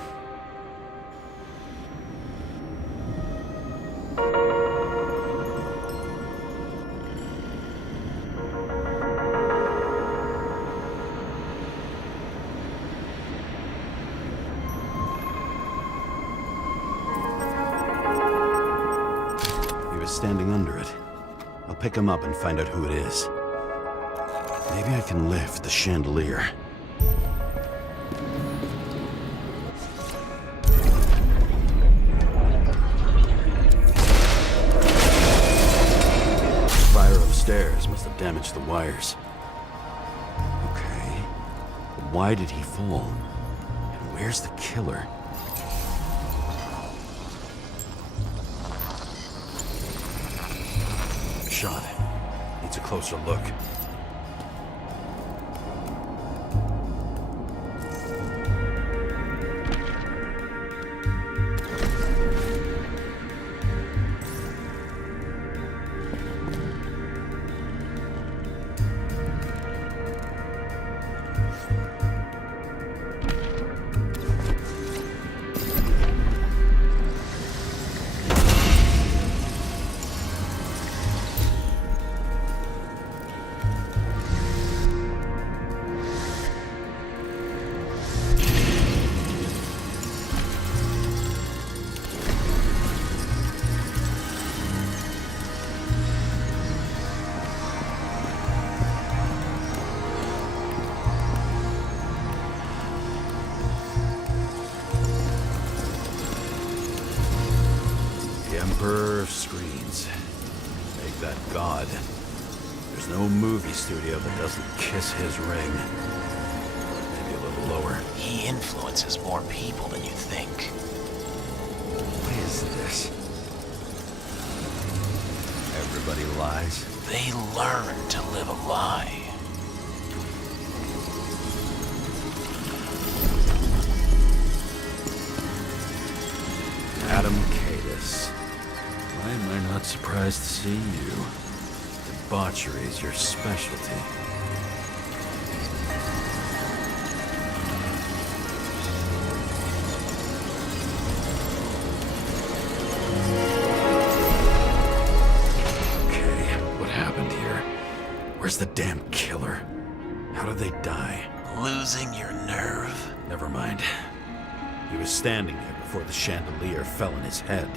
standing under it. I'll pick him up and find out who it is. Maybe I can lift the chandelier. Fire upstairs must have damaged the wires. Okay, but why did he fall? And where's the killer? Shot. Needs a closer look. Emperor of screens. Make that god. There's no movie studio that doesn't kiss his ring. Maybe a little lower. He influences more people than you think. What is this? Everybody lies? They learn to live a lie. Adam Cadis. Why am I not surprised to see you? Debauchery is your specialty. Okay, what happened here? Where's the damn killer? How did they die? Losing your nerve? Never mind. He was standing there before the chandelier fell on his head.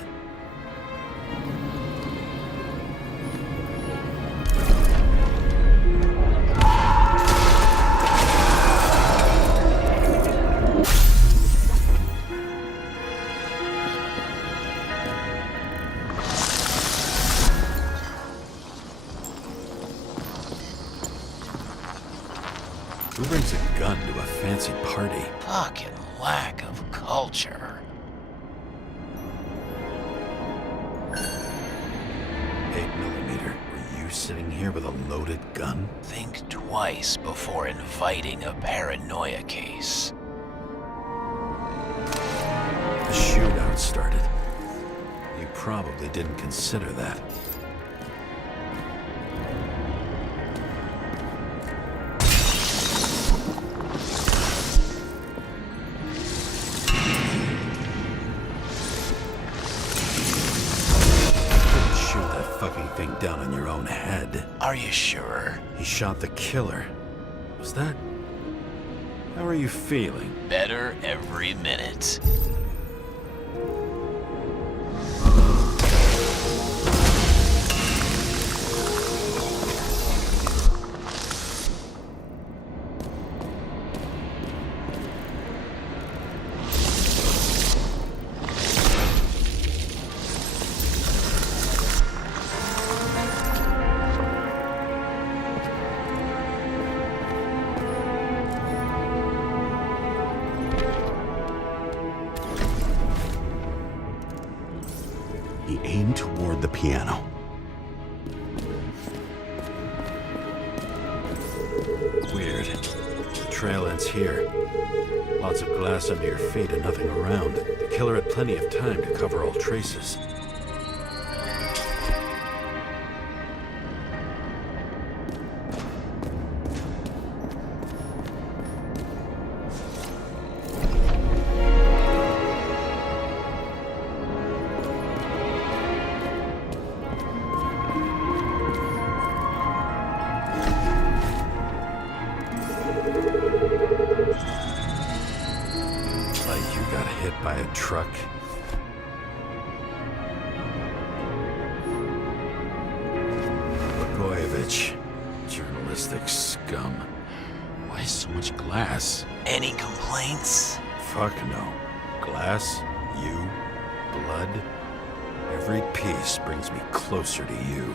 Who brings a gun to a fancy party? Fucking lack of culture. 8mm. Were you sitting here with a loaded gun? Think twice before inviting a paranoia case. The shootout started. You probably didn't consider that. Thing down on your own head. Are you sure? He shot the killer. Was that... How are you feeling? Better every minute. He aimed toward the piano. Weird. The trail ends here. Lots of glass under your feet and nothing around. The killer had plenty of time to cover all traces. By a truck. glass. Any complaints? Fuck no. Glass, you, blood. Every piece brings me closer to you.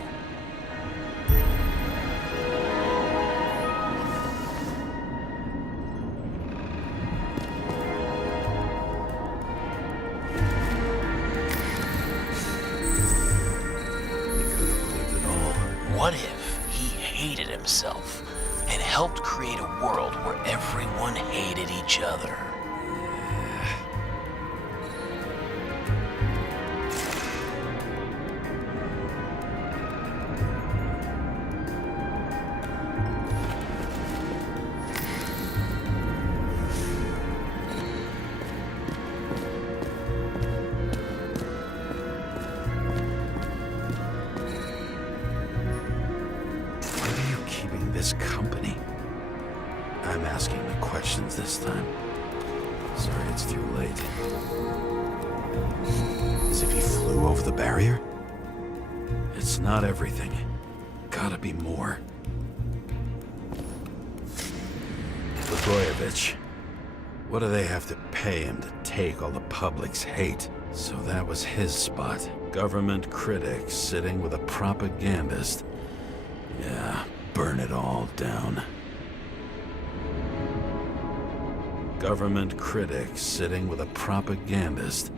What if he hated himself and helped create a world where everyone hated each other? This company? I'm asking the questions this time. Sorry it's too late. As if he flew over the barrier? It's not everything. Gotta be more. Blagojevich. What do they have to pay him to take all the public's hate? So that was his spot. Government critic sitting with a propagandist. Yeah. Burn it all down. Government critic sitting with a propagandist.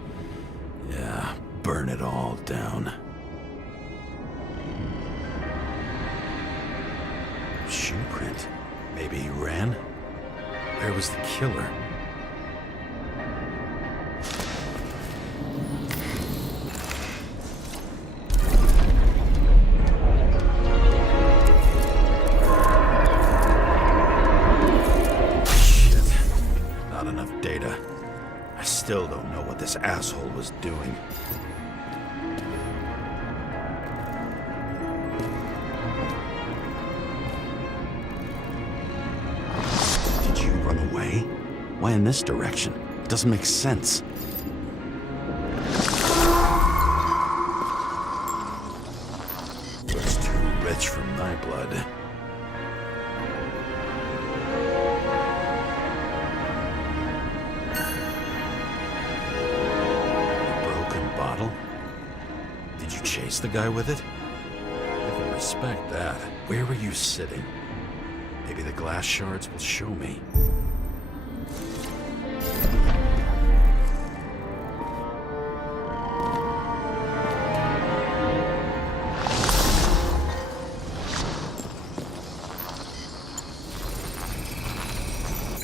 Yeah, burn it all down. Shoe print. Maybe he ran? Where was the killer? Still don't know what this asshole was doing. Did you run away? Why in this direction? It doesn't make sense. Looks too rich for my blood. Did you chase the guy with it? I can respect that. Where were you sitting? Maybe the glass shards will show me.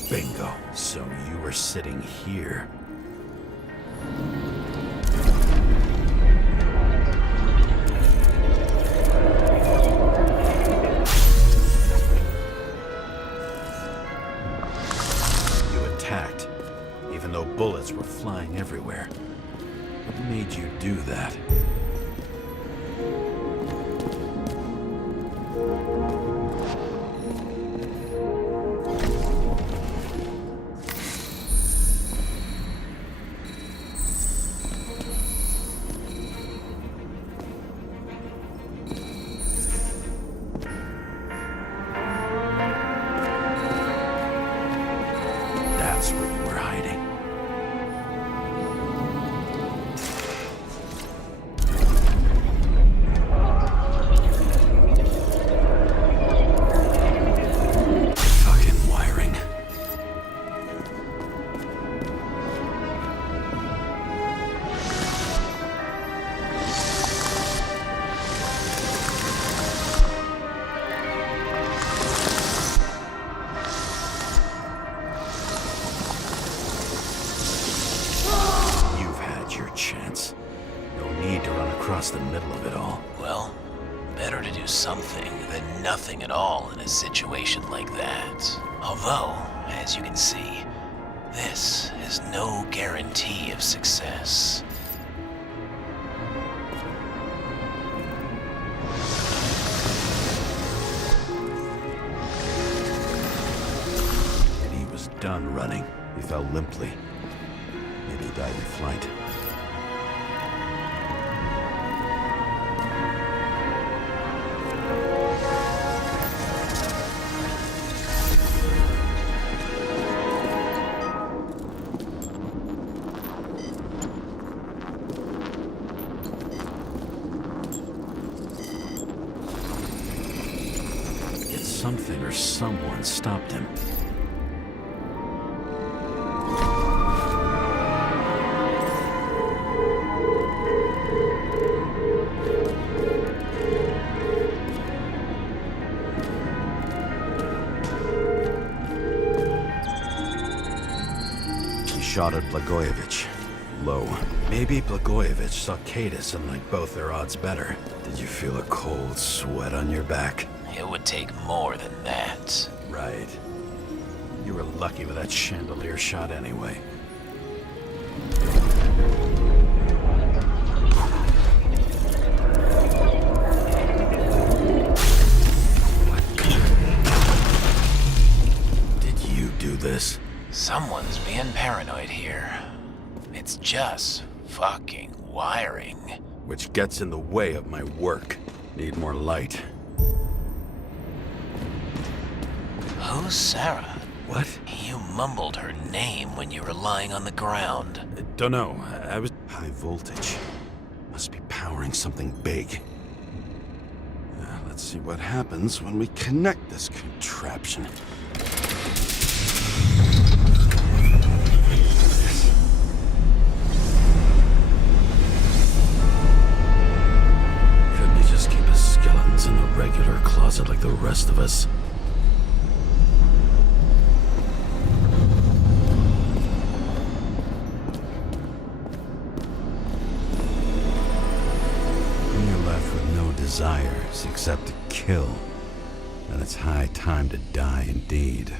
Bingo. So you were sitting here. Even though bullets were flying everywhere. What made you do that? That's where you were hiding. Fucking wiring. Chance. No need to run across the middle of it all. Well, better to do something than nothing at all in a situation like that. Although, as you can see, this is no guarantee of success. And he was done running. He fell limply. Maybe he died in flight. or someone stopped him. He shot at Blagojevich. Low. Maybe Blagojevich saw Cadis and liked both their odds better. Did you feel a cold sweat on your back? It would take more than that. Right. You were lucky with that chandelier shot anyway. Did you do this? Someone's being paranoid here. It's just fucking wiring. Which gets in the way of my work. Need more light. Who's Sarah? What? You mumbled her name when you were lying on the ground. Don't know. I was... High voltage. Must be powering something big. Let's see what happens when we connect this contraption. Couldn't he just keep his skeletons in the regular closet like the rest of us? Desires except to kill, and it's high time to die indeed.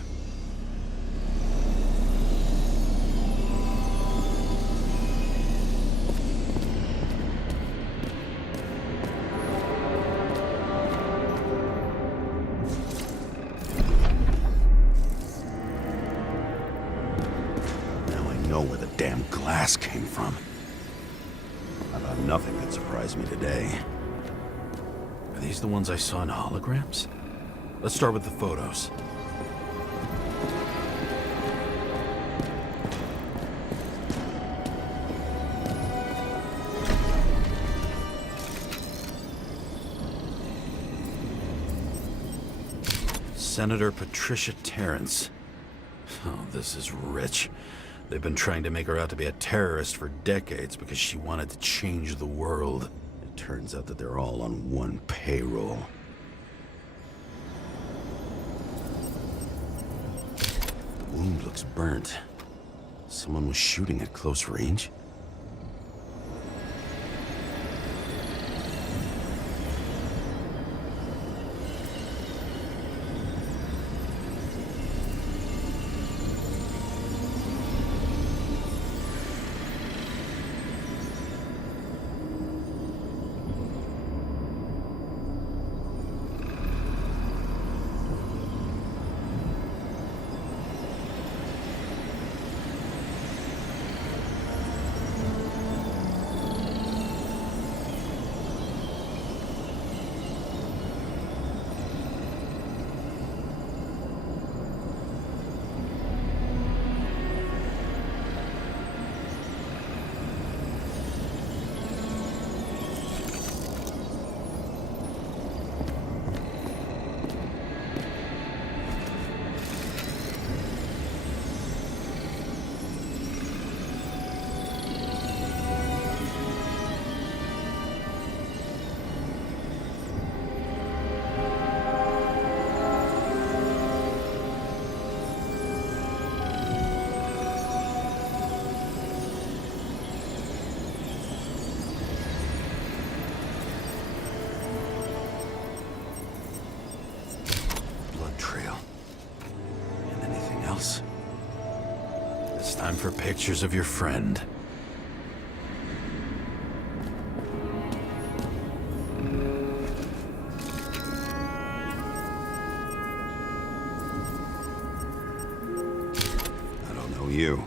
Now I know where the damn glass came from. I thought nothing could surprise me today. Are these the ones I saw in holograms? Let's start with the photos. Senator Patricia Terrence. Oh, this is rich. They've been trying to make her out to be a terrorist for decades because she wanted to change the world. Turns out that they're all on one payroll. The wound looks burnt. Someone was shooting at close range? Trail. And anything else? It's time for pictures of your friend. I don't know you.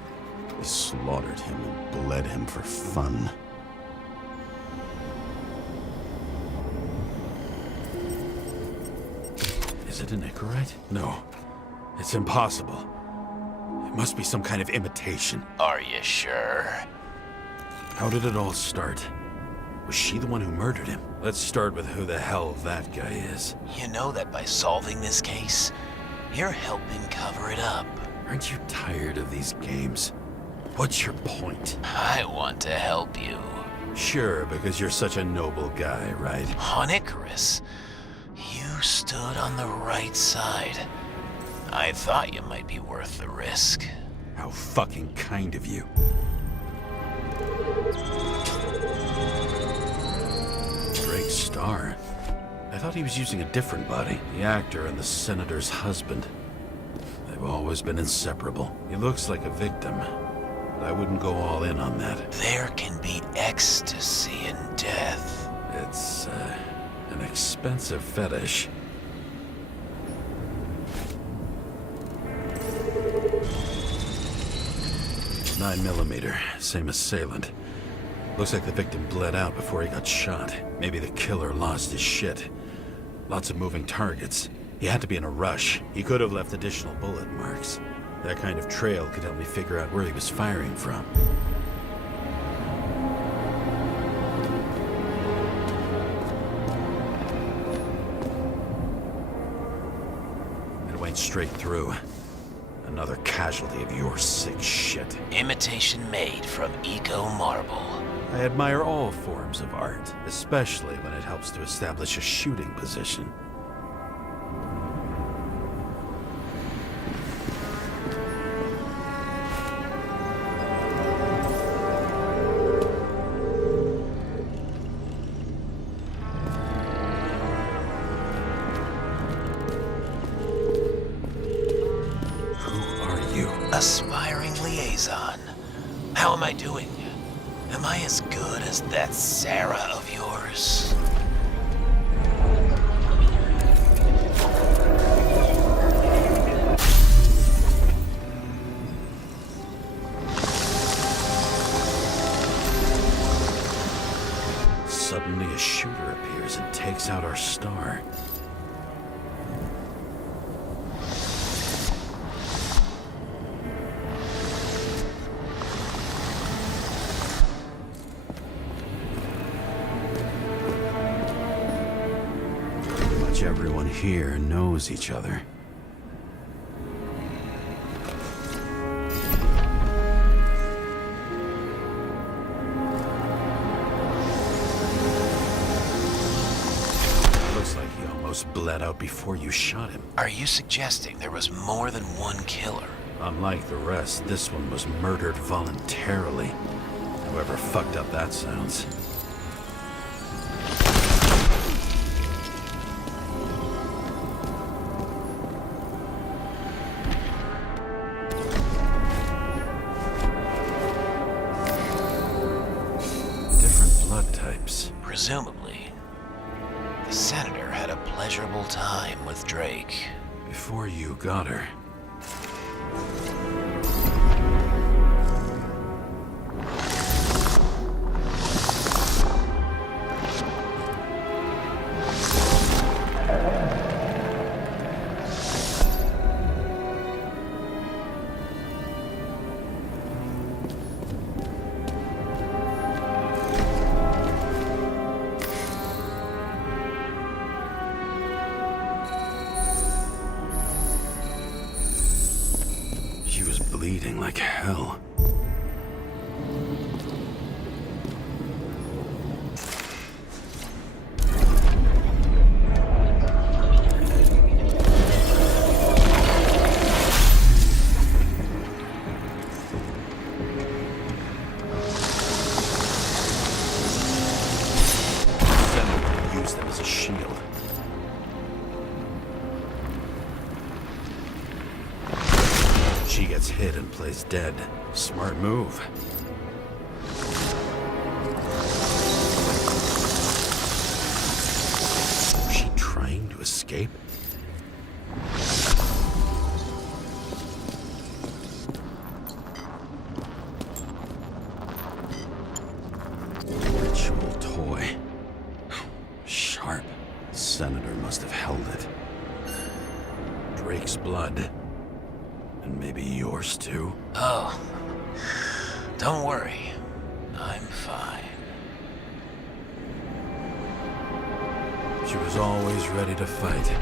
They slaughtered him and bled him for fun. Is it an Icarite? No. It's impossible. It must be some kind of imitation. Are you sure? How did it all start? Was she the one who murdered him? Let's start with who the hell that guy is. You know that by solving this case, You're helping cover it up. Aren't you tired of these games? What's your point? I want to help you. Sure, because you're such a noble guy, right? On Icarus, you stood on the right side. I thought you might be worth the risk. How fucking kind of you. Drake's star? I thought he was using a different body. The actor and the senator's husband. They've always been inseparable. He looks like a victim, but I wouldn't go all in on that. There can be ecstasy in death. It's, an expensive fetish. .9mm, same assailant. Looks like the victim bled out before he got shot. Maybe the killer lost his shit. Lots of moving targets. He had to be in a rush. He could have left additional bullet marks. That kind of trail could help me figure out where he was firing from. It went straight through. Another casualty of your sick shit. Imitation made from eco marble. I admire all forms of art, especially when it helps to establish a shooting position. Aspiring liaison. How am I doing? Am I as good as that Sarah of yours? Suddenly a shooter appears and takes out our star. Everyone here knows each other. Looks like he almost bled out before you shot him. Are you suggesting there was more than one killer? Unlike the rest, this one was murdered voluntarily. However fucked up that sounds. Presumably, the senator had a pleasurable time with Drake. Before you got her. Bleeding like hell. Then use them as a shield. She gets hit and plays dead. Smart move. Was she trying to escape? Ritual toy. Sharp. The senator must have held it. Drake's blood. And maybe yours too? Oh, don't worry. I'm fine. She was always ready to fight.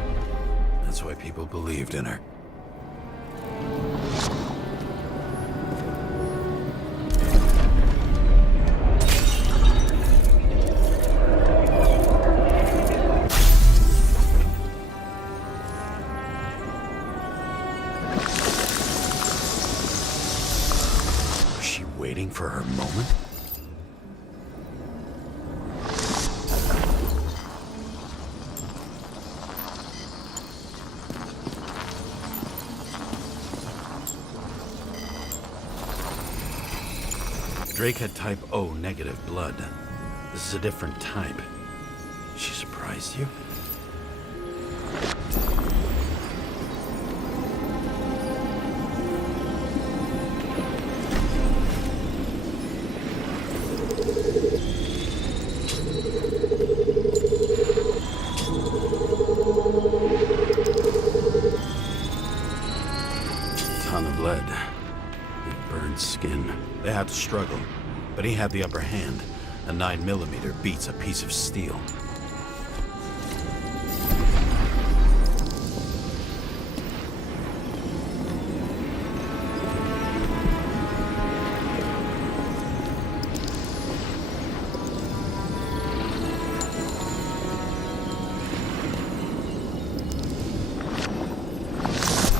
That's why people believed in her. waiting for her moment? Drake had type O negative blood. This is a different type. She surprised you? Ton of lead. It burned skin. They had to struggle, but he had the upper hand. A 9mm beats a piece of steel.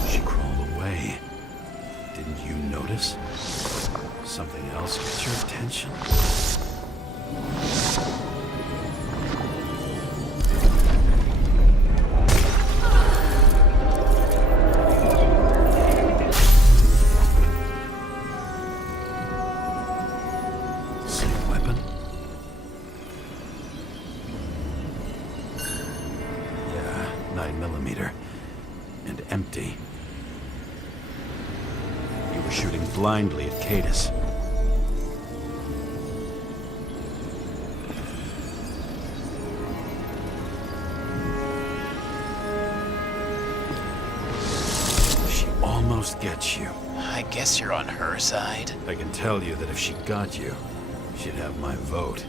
She crawled away. Didn't you notice? Something else gets your attention? Same weapon? Yeah, 9mm. And empty. You were shooting blindly at Cadus. She almost gets you. I guess you're on her side. I can tell you that if she got you, she'd have my vote.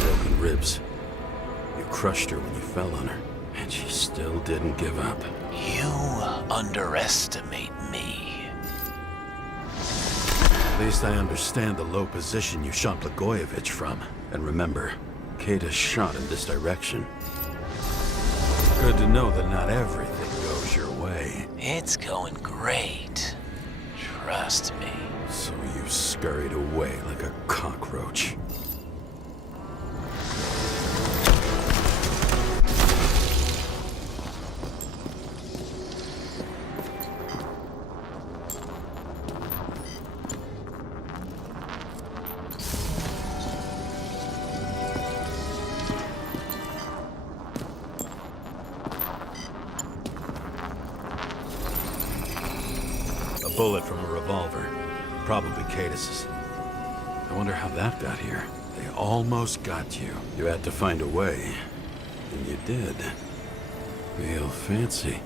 Broken ribs. You crushed her when you fell on her, and she still didn't give up. You underestimate me. At least I understand the low position you shot Blagojevich from. And remember, Kata shot in this direction. Good to know that not everything goes your way. It's going great. Trust me. So you scurried away like a cockroach. A bullet from a revolver. Probably Cadus's. I wonder how that got here. They almost got you. You had to find a way. And you did. Real fancy.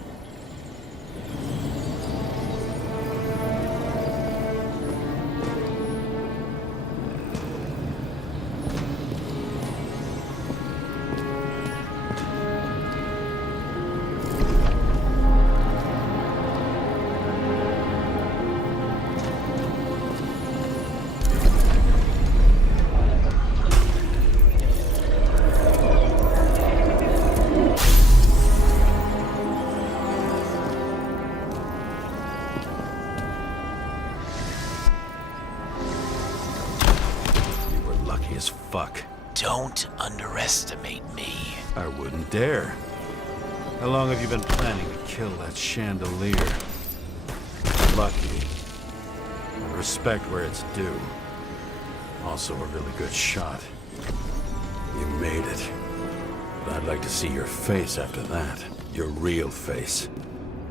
As fuck. Don't underestimate me. I wouldn't dare. How long have you been planning to kill that chandelier? Lucky. And respect where it's due. Also a really good shot. You made it. But I'd like to see your face after that. Your real face.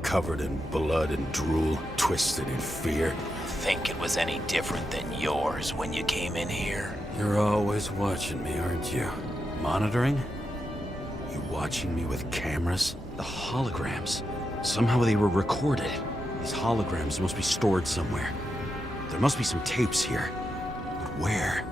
Covered in blood and drool, twisted in fear. Think it was any different than yours when you came in here? You're always watching me, aren't you? Monitoring? You watching me with cameras? The holograms. Somehow they were recorded. These holograms must be stored somewhere. There must be some tapes here. But where?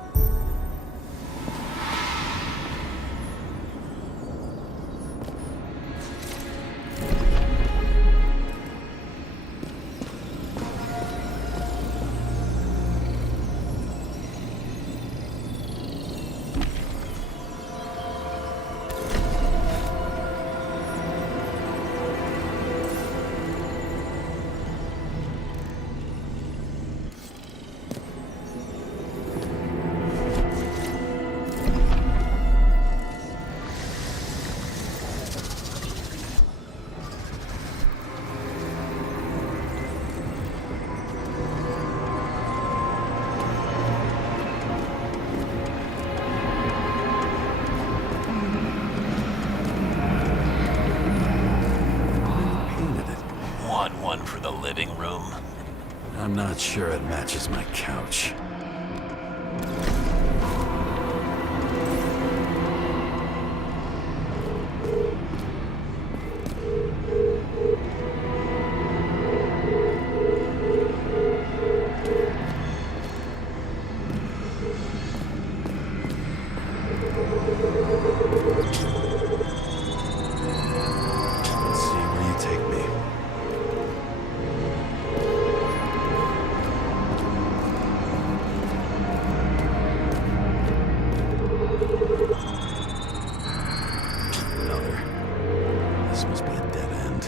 want one for the living room? I'm not sure it matches my couch. Let's see where you take me. Another. This must be a dead end.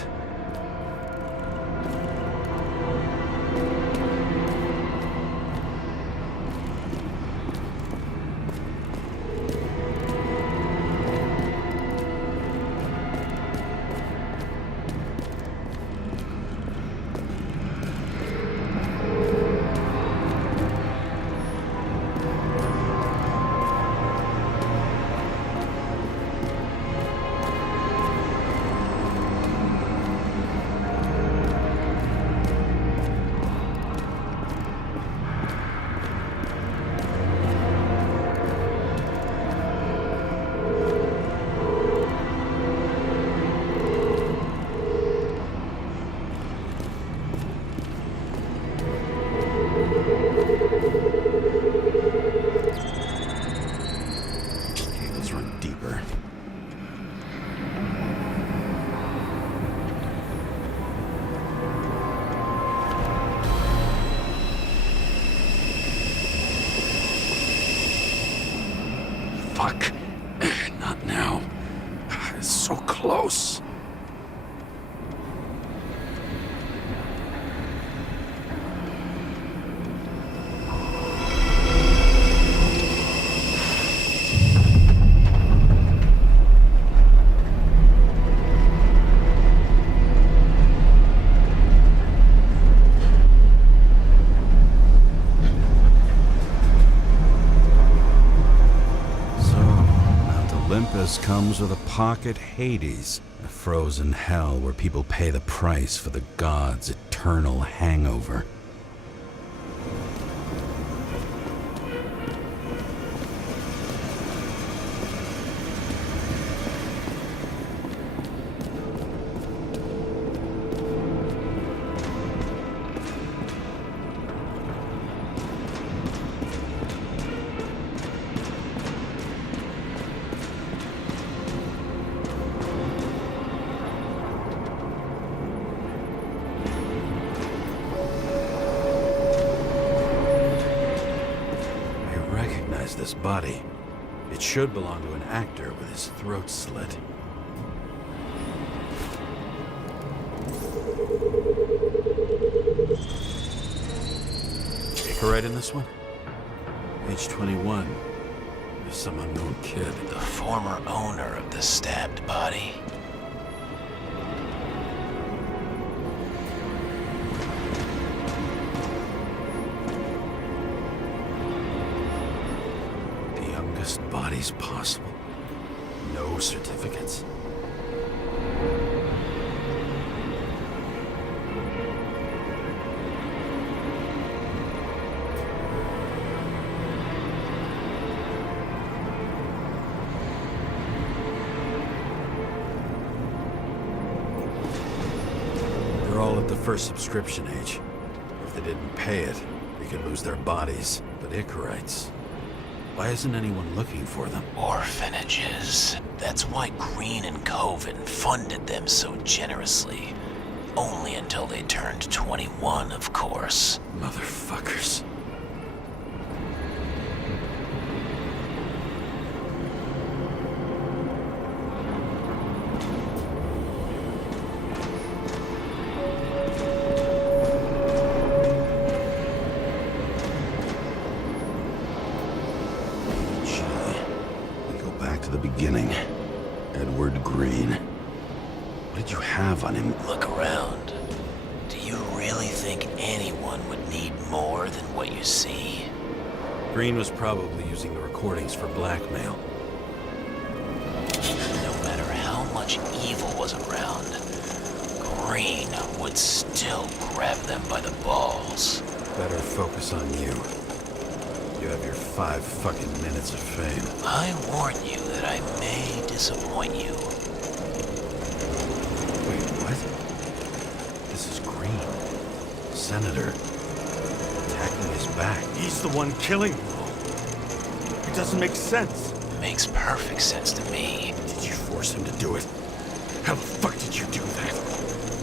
Okay, let's run deeper. Fuck. Not now. It's so close. Olympus comes with a pocket Hades, a frozen hell where people pay the price for the gods' eternal hangover. This body. It should belong to an actor with his throat slit. Right in this one? Age 21. There's some unknown kid. The former owner of the stabbed body. Bodies possible. No certificates. They're all at the first subscription age. If they didn't pay it, they could lose their bodies. But Icarites, why isn't anyone looking for them? Orphanages. That's why Green and Coven funded them so generously. Only until they turned 21, of course. Motherfuckers. Beginning. Edward Green. What did you have on him? Look around. Do you really think anyone would need more than what you see? Green was probably using the recordings for blackmail. No matter how much evil was around, Green would would still grab them by the balls. Better focus on you. You have your 5 fucking minutes of fame. I warn you that I may disappoint you. Wait, what? This is Green. Senator. Attacking his back. He's the one killing you. It doesn't make sense. Makes perfect sense to me. Did you force him to do it? How the fuck did you do that?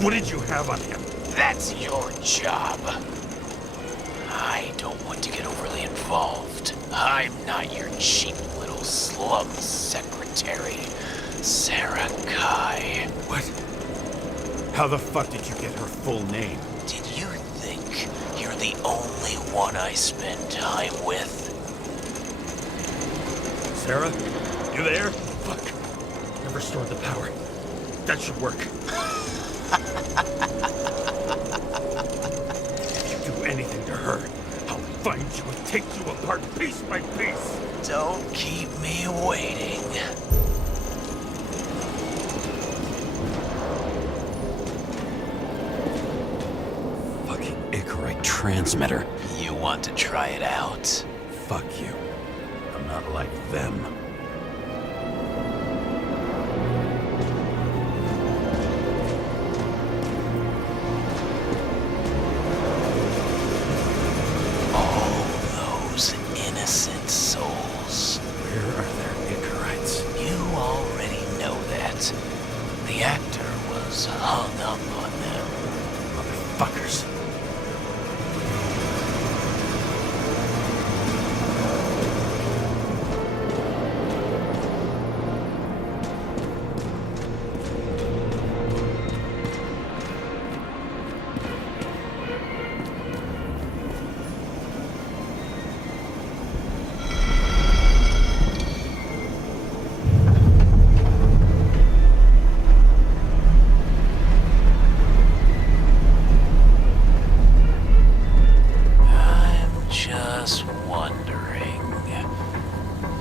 What did you have on him? That's your job. I don't want to get overly involved. I'm not your cheap little slum secretary, Sarah Kai. What? How the fuck did you get her full name? Did you think you're the only one I spend time with? Sarah? You there? Fuck. Never restored the power. That should work. If you do anything to her, I'll find you and take you apart piece by piece. Don't keep me waiting. Fucking Icarite transmitter. You want to try it out? Fuck you. I'm not like them. Innocent souls. Where are their Icarites? You already know that. The actor was hung up on them. Motherfuckers.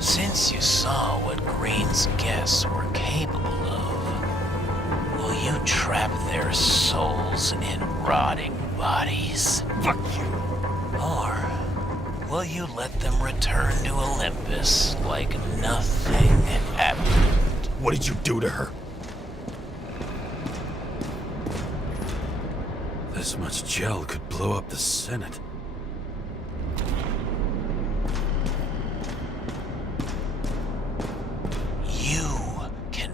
Since you saw what Green's guests were capable of, will you trap their souls in rotting bodies? Fuck you! Or will you let them return to Olympus like nothing happened? What did you do to her? This much gel could blow up the Senate.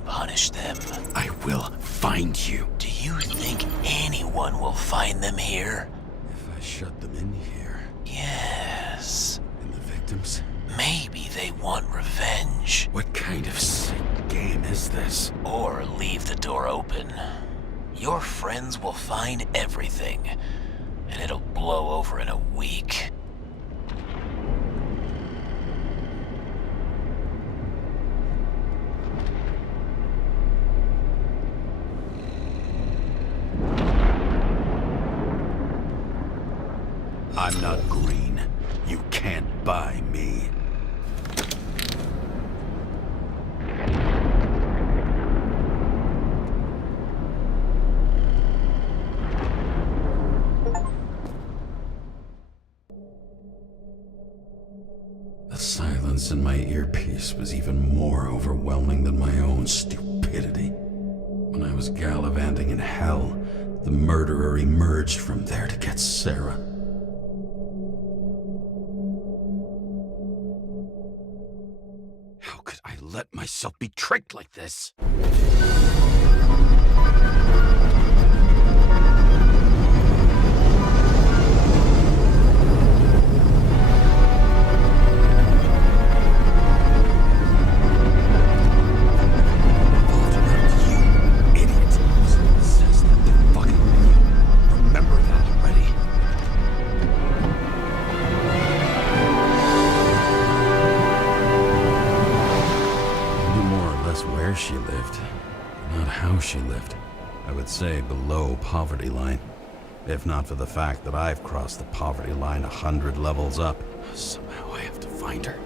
Punish them. I will find you. Do you think anyone will find them here? If I shut them in here. Yes. And the victims? Maybe they want revenge. What kind of sick game is this? Or leave the door open. Your friends will find everything, and it'll blow over in a week. I'm not Green. You can't buy me. The silence in my earpiece was even more overwhelming than my own stupidity. When I was gallivanting in hell, the murderer emerged from there to get Sarah. How could I let myself be tricked like this? She lived, not how she lived. I would say below poverty line. If not for the fact that I've crossed the poverty line 100 levels up. Somehow I have to find her.